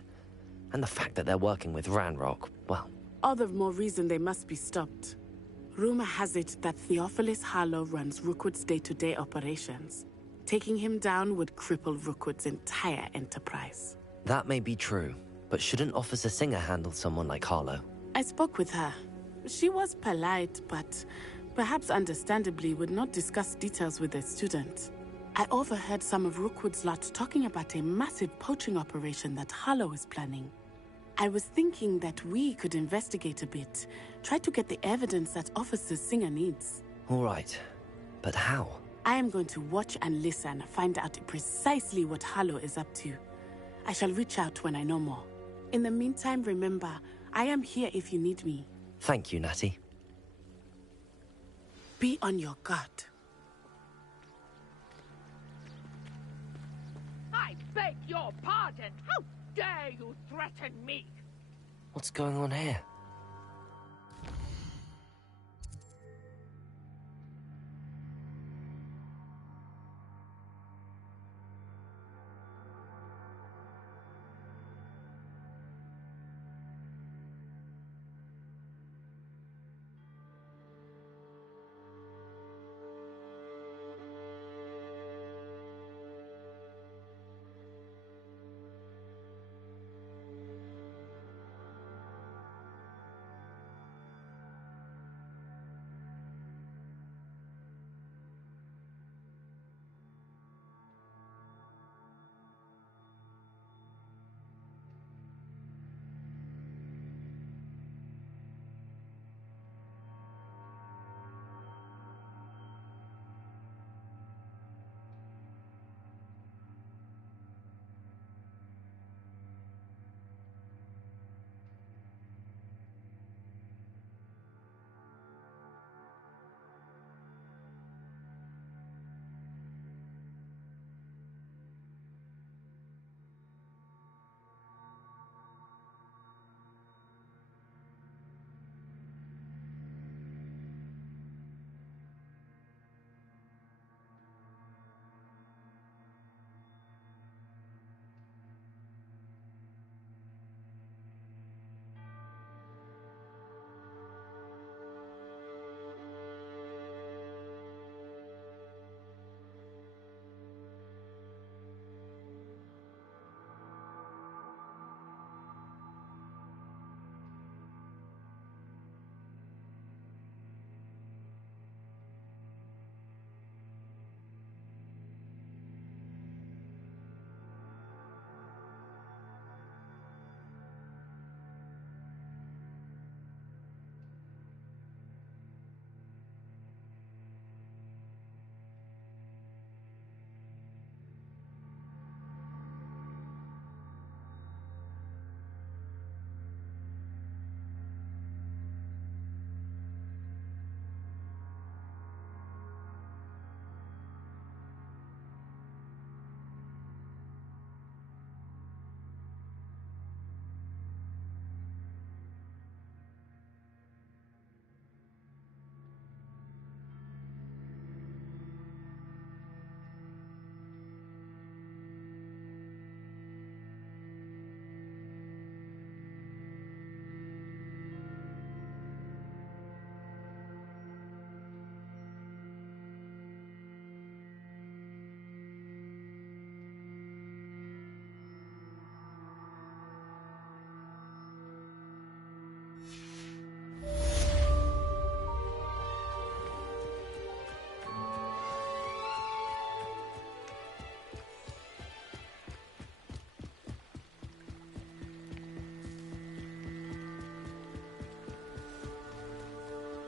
And the fact that they're working with Ranrock, well... All the more reason they must be stopped. Rumor has it that Theophilus Harlow runs Rookwood's day-to-day operations. Taking him down would cripple Rookwood's entire enterprise. That may be true, but shouldn't Officer Singer handle someone like Harlow? I spoke with her. She was polite, but perhaps understandably would not discuss details with a student. I overheard some of Rookwood's lot talking about a massive poaching operation that Harlow is planning. I was thinking that we could investigate a bit, try to get the evidence that Officer Singer needs. All right, but how? I am going to watch and listen, find out precisely what Harlow is up to. I shall reach out when I know more. In the meantime, remember, I am here if you need me. Thank you, Natty. Be on your guard. I beg your pardon. How dare you threaten me? What's going on here?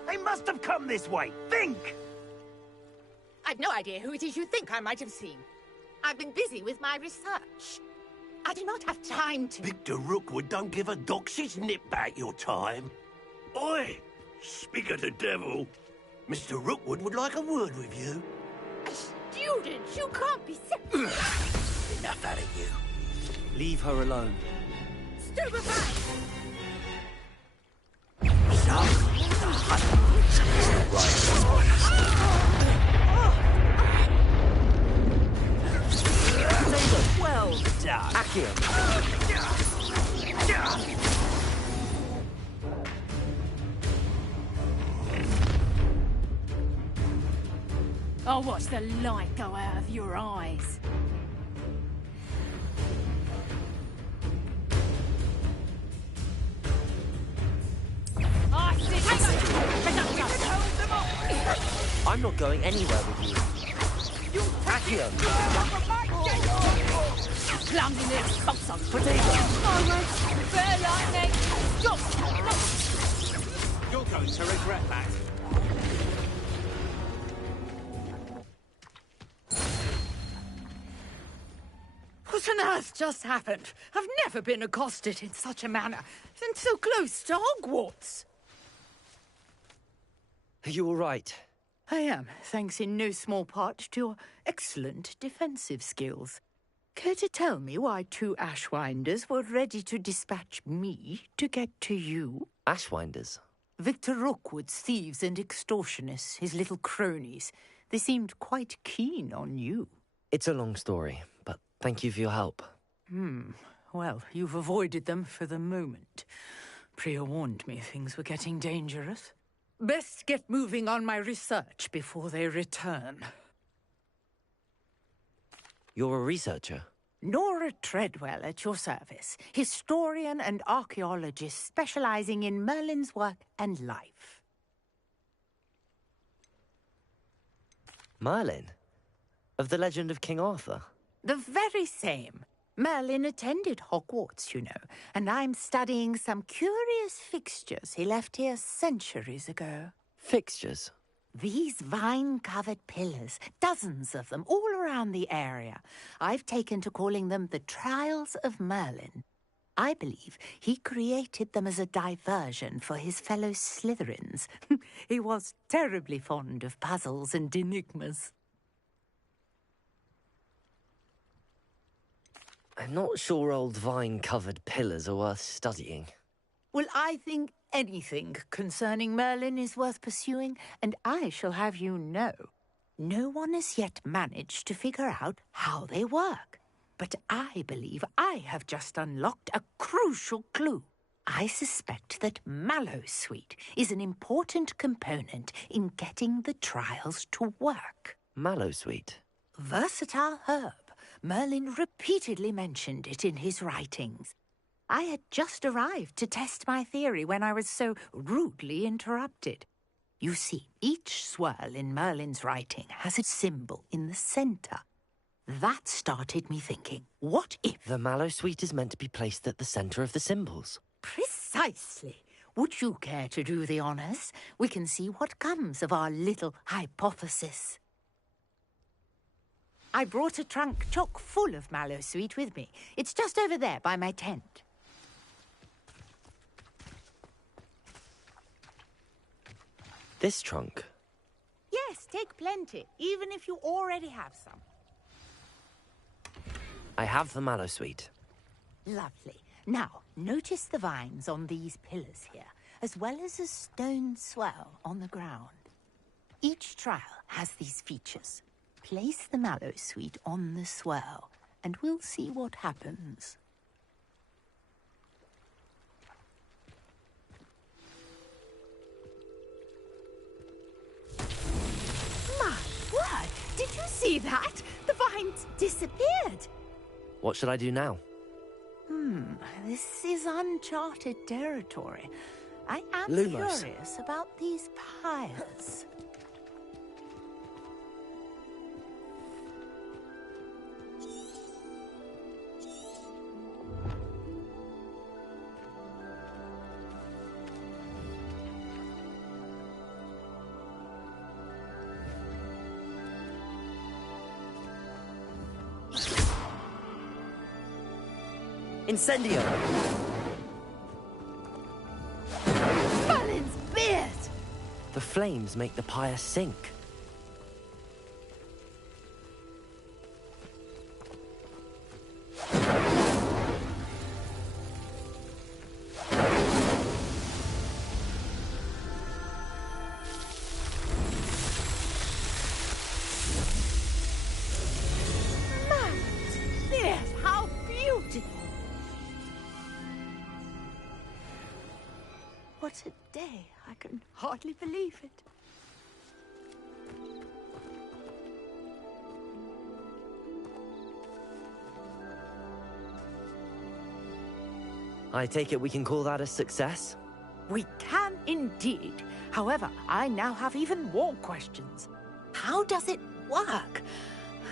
They must have come this way. Think! I've no idea who it is you think I might have seen. I've been busy with my research. I do not have time to... Victor Rookwood don't give a doxy's nip back your time. Oi! Speak of the devil. Mr. Rookwood would like a word with you. A student? You can't be serious. Enough out of you. Leave her alone. Stupefy! Well done. Accio. I'll watch the light go out of your eyes. I'm not going anywhere with you. Accio. Clumsy little spokes on Potato. Bear lightning. Stop. You're going to regret that. What What on earth just happened? I've never been accosted in such a manner, and so close to Hogwarts. Are you all right? I am, thanks in no small part to your excellent defensive skills. Care to tell me why 2 Ashwinders were ready to dispatch me to get to you? Ashwinders? Victor Rookwood's thieves and extortionists, his little cronies. They seemed quite keen on you. It's a long story, but thank you for your help. Well, you've avoided them for the moment. Priya warned me things were getting dangerous. Best get moving on my research before they return. You're a researcher? Nora Treadwell at your service, historian and archaeologist specializing in Merlin's work and life. Merlin? Of the legend of King Arthur? The very same. Merlin attended Hogwarts, you know, and I'm studying some curious fixtures he left here centuries ago. Fixtures? These vine-covered pillars, dozens of them, all around the area. I've taken to calling them the Trials of Merlin. I believe he created them as a diversion for his fellow Slytherins. He was terribly fond of puzzles and enigmas. I'm not sure old vine-covered pillars are worth studying. Well, I think anything concerning Merlin is worth pursuing, and I shall have you know, no one has yet managed to figure out how they work. But I believe I have just unlocked a crucial clue. I suspect that Mallowsweet is an important component in getting the trials to work. Mallowsweet? Versatile herb. Merlin repeatedly mentioned it in his writings. I had just arrived to test my theory when I was so rudely interrupted. You see, each swirl in Merlin's writing has a symbol in the centre. That started me thinking, what if... The Mallowsweet is meant to be placed at the centre of the symbols. Precisely. Would you care to do the honours? We can see what comes of our little hypothesis. I brought a trunk chock full of Mallowsweet with me. It's just over there by my tent. This trunk? Yes, take plenty, even if you already have some. I have the Mallowsweet. Lovely. Now, notice the vines on these pillars here, as well as a stone swell on the ground. Each trial has these features. Place the Mallowsweet on the swirl, and we'll see what happens. My word! Did you see that? The vines disappeared! What should I do now? This is uncharted territory. I am Lumos. curious about these pyres. Incendio! Merlin's beard! The flames make the pyre sink. Merlin's beard! How beautiful! What a day! I can hardly believe it. I take it we can call that a success? We can indeed. However, I now have even more questions. How does it work?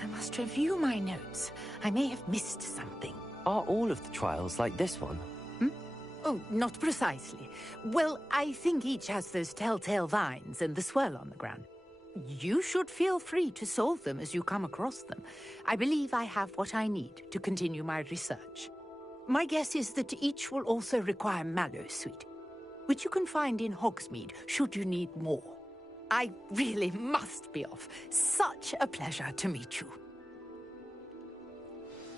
I must review my notes. I may have missed something. Are all of the trials like this one? Oh, not precisely. Well, I think each has those telltale vines and the swirl on the ground. You should feel free to solve them as you come across them. I believe I have what I need to continue my research. My guess is that each will also require mallowsweet, which you can find in Hogsmeade should you need more. I really must be off. Such a pleasure to meet you.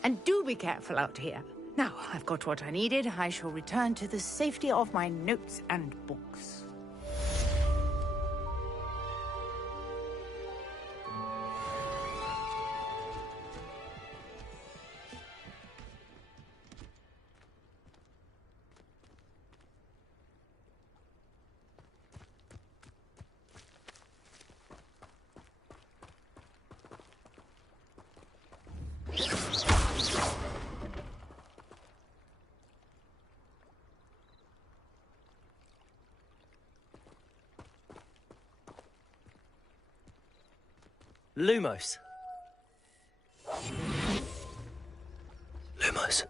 And do be careful out here. Now, I've got what I needed. I shall return to the safety of my notes and books. Lumos. Lumos.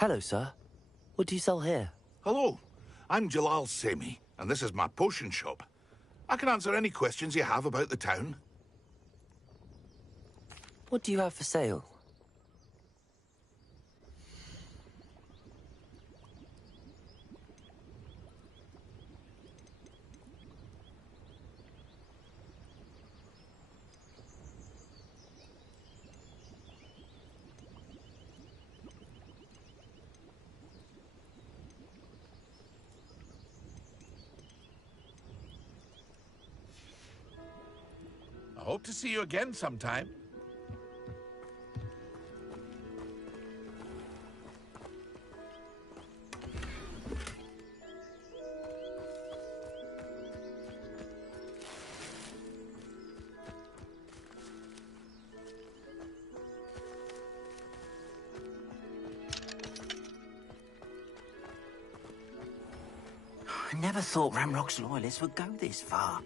Hello, sir. What do you sell here? Hello, I'm Jalal Semi, and this is my potion shop. I can answer any questions you have about the town. What do you have for sale? I hope to see you again sometime. I never thought Ramrock's loyalists would go this far.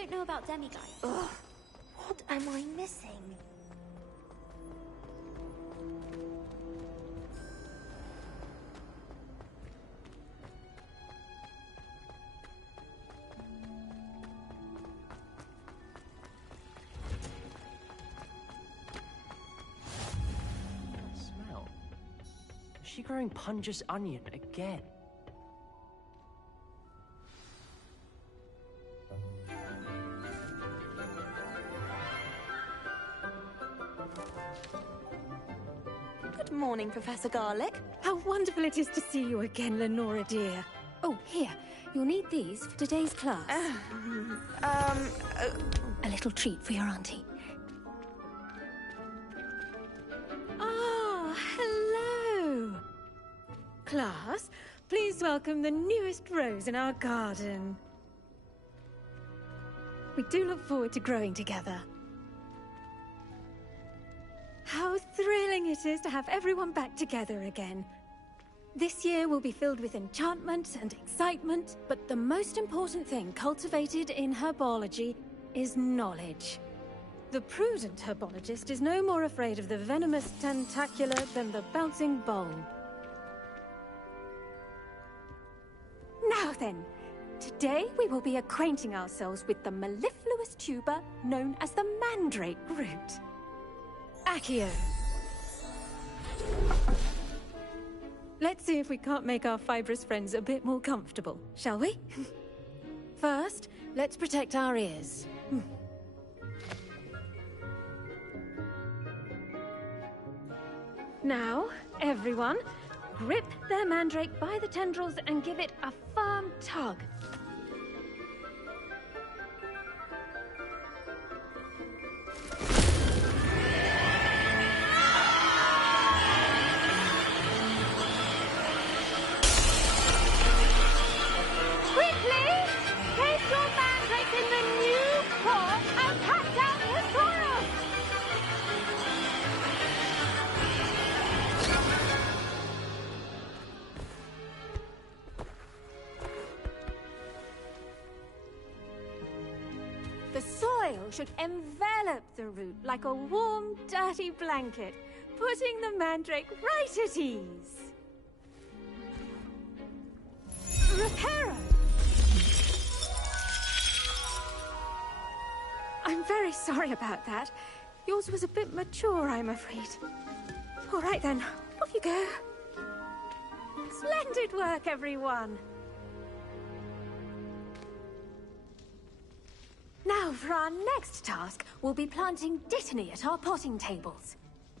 don't know about demigods. Ugh, what am I missing? Smell. Is she growing Punja's onion again? Good morning, Professor Garlic. How wonderful it is to see you again, Lenora dear. Oh, here. You'll need these for today's class. A little treat for your auntie. Ah, hello. Class, please welcome the newest rose in our garden. We do look forward to growing together. How thrilling it is to have everyone back together again. This year will be filled with enchantment and excitement, but the most important thing cultivated in herbology is knowledge. The prudent herbologist is no more afraid of the venomous tentacular than the bouncing bulb. Now then, today we will be acquainting ourselves with the mellifluous tuber known as the mandrake root. Accio. Let's see if we can't make our fibrous friends a bit more comfortable, shall we? First, let's protect our ears. Now, everyone, grip their mandrake by the tendrils and give it a firm tug. The soil should envelop the root like a warm, dirty blanket, putting the mandrake right at ease. Reparo! I'm very sorry about that. Yours was a bit mature, I'm afraid. All right then, off you go. Splendid work, everyone. Now, for our next task, we'll be planting Dittany at our potting tables.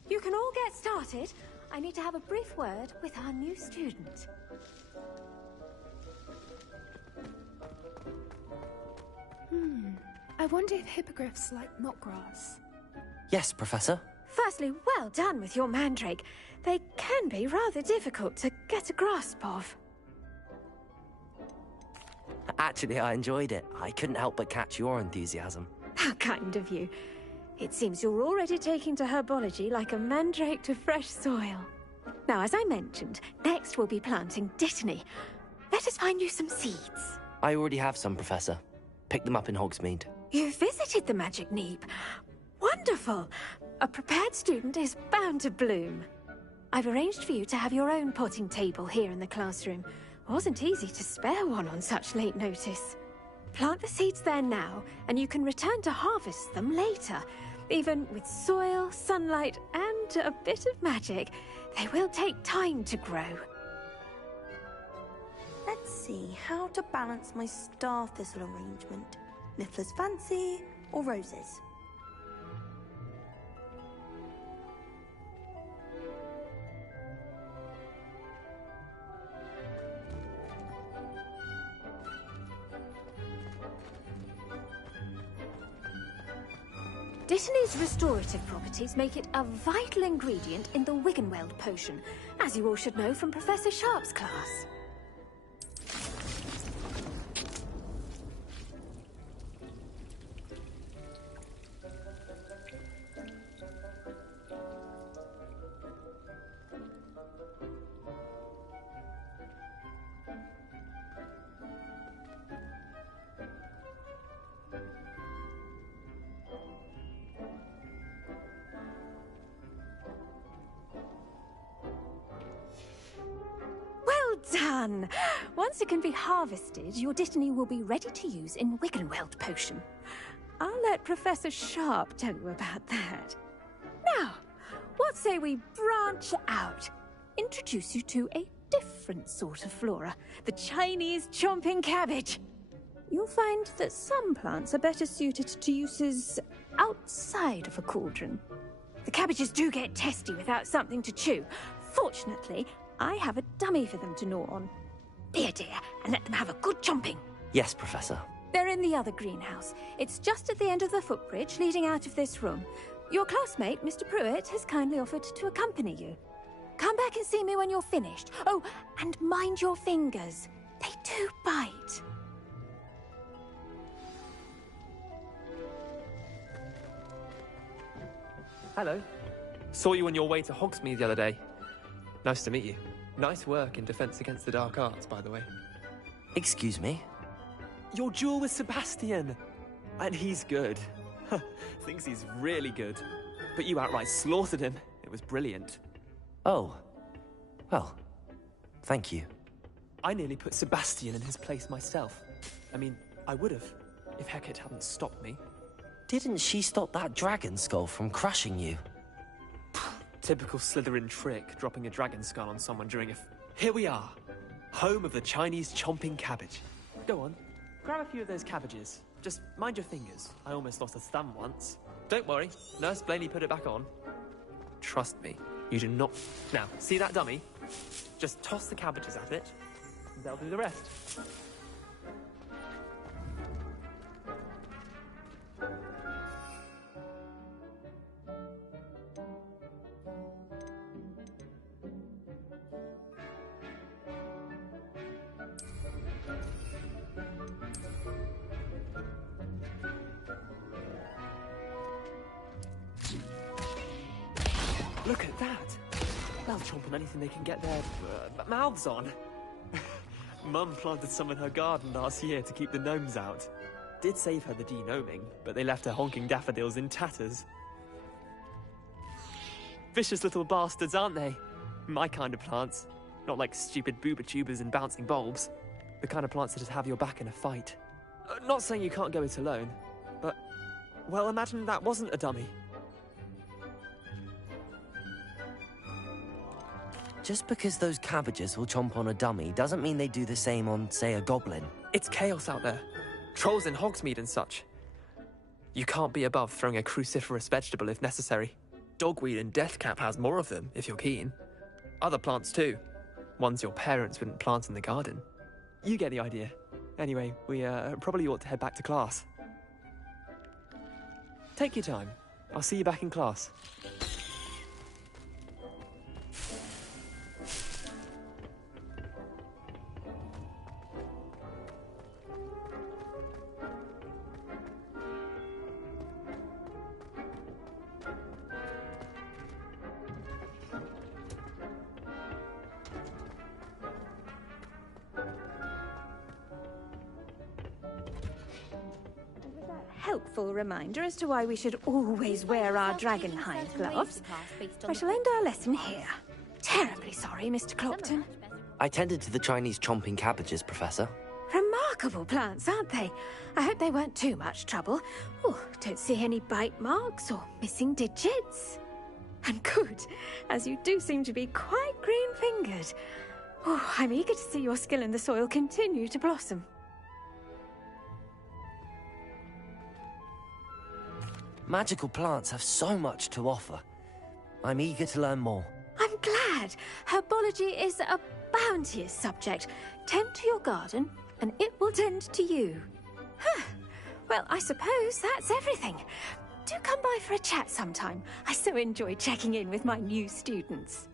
You can all get started. I need to have a brief word with our new student. I wonder if hippogriffs like milk grass. Yes, Professor. Firstly, well done with your mandrake. They can be rather difficult to get a grasp of. Actually, I enjoyed it. I couldn't help but catch your enthusiasm. How kind of you. It seems you're already taking to herbology like a mandrake to fresh soil. Now, as I mentioned, next we'll be planting Dittany. Let us find you some seeds. I already have some, Professor. Picked them up in Hogsmeade. You visited the Magic Neep. Wonderful! A prepared student is bound to bloom. I've arranged for you to have your own potting table here in the classroom. Wasn't easy to spare one on such late notice. Plant the seeds there now, and you can return to harvest them later. Even with soil, sunlight, and a bit of magic, they will take time to grow. Let's see how to balance my star thistle arrangement. Niffler's fancy or roses? Dittany's restorative properties make it a vital ingredient in the Wiggenweld potion, as you all should know from Professor Sharp's class. fun. Once it can be harvested, your Dittany will be ready to use in Wiggenweld potion. I'll let Professor Sharp tell you about that. Now, what say we branch out? Introduce you to a different sort of flora, the Chinese chomping cabbage. You'll find that some plants are better suited to uses outside of a cauldron. The cabbages do get testy without something to chew. Fortunately, I have a dummy for them to gnaw on. Be a dear and let them have a good chomping. Yes, Professor. They're in the other greenhouse. It's just at the end of the footbridge leading out of this room. Your classmate, Mr. Pruitt, has kindly offered to accompany you. Come back and see me when you're finished. Oh, and mind your fingers. They do bite. Hello. Saw you on your way to Hogsmeade the other day. Nice to meet you. Nice work in Defense Against the Dark Arts, by the way. Excuse me? Your duel with Sebastian! And he's good. Thinks he's really good. But you outright slaughtered him. It was brilliant. Oh. Well, thank you. I nearly put Sebastian in his place myself. I mean, I would have, if Hecate hadn't stopped me. Didn't she stop that dragon skull from crushing you? Typical Slytherin trick, dropping a dragon skull on someone during a... Here we are, home of the Chinese chomping cabbage. Go on, grab a few of those cabbages. Just mind your fingers. I almost lost a thumb once. Don't worry, Nurse Blaney put it back on. Trust me, you do not... Now, see that dummy? Just toss the cabbages at it, and they'll do the rest. Look at that! They'll chomp on anything they can get their mouths on. Mum planted some in her garden last year to keep the gnomes out. Did save her the de-gnoming, but they left her honking daffodils in tatters. Vicious little bastards, aren't they? My kind of plants. Not like stupid booba tubers and bouncing bulbs. The kind of plants that just have your back in a fight. Not saying you can't go it alone, but... Well, imagine that wasn't a dummy. Just because those cabbages will chomp on a dummy doesn't mean they do the same on, say, a goblin. It's chaos out there. Trolls in Hogsmeade and such. You can't be above throwing a cruciferous vegetable if necessary. Dogweed and deathcap has more of them, if you're keen. Other plants too. Ones your parents wouldn't plant in the garden. You get the idea. Anyway, we probably ought to head back to class. Take your time. I'll see you back in class. Helpful reminder as to why we should always wear our dragonhide gloves. I shall end our lesson here. Terribly sorry, Mr. Clopton. I tended to the Chinese chomping cabbages, Professor. Remarkable plants, aren't they? I hope they weren't too much trouble. Oh, don't see any bite marks or missing digits. And good, as you do seem to be quite green-fingered. Oh, I'm eager to see your skill in the soil continue to blossom. Magical plants have so much to offer. I'm eager to learn more. I'm glad. Herbology is a bounteous subject. Tend to your garden, and it will tend to you. Huh. Well, I suppose that's everything. Do come by for a chat sometime. I so enjoy checking in with my new students.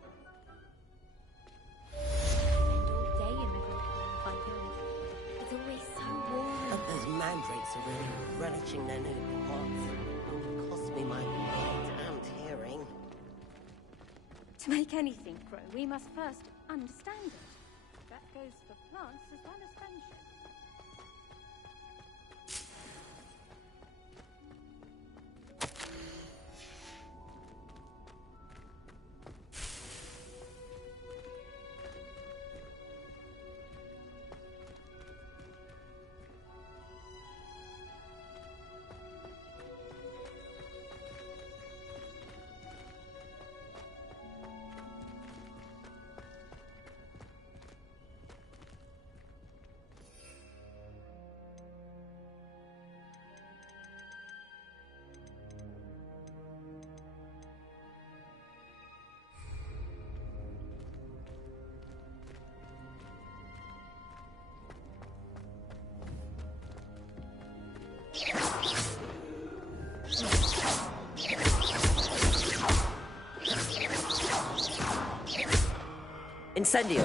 It's always so warm. But those mandrakes are really relishing their new pots. It'll cost me my head and hearing. To make anything grow, we must first understand it. That goes for plants as well as friendship. Incendio!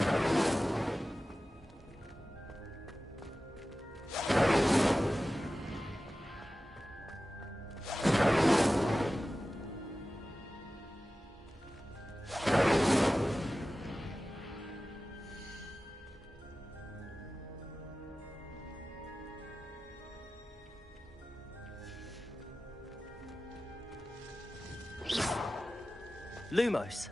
Lumos.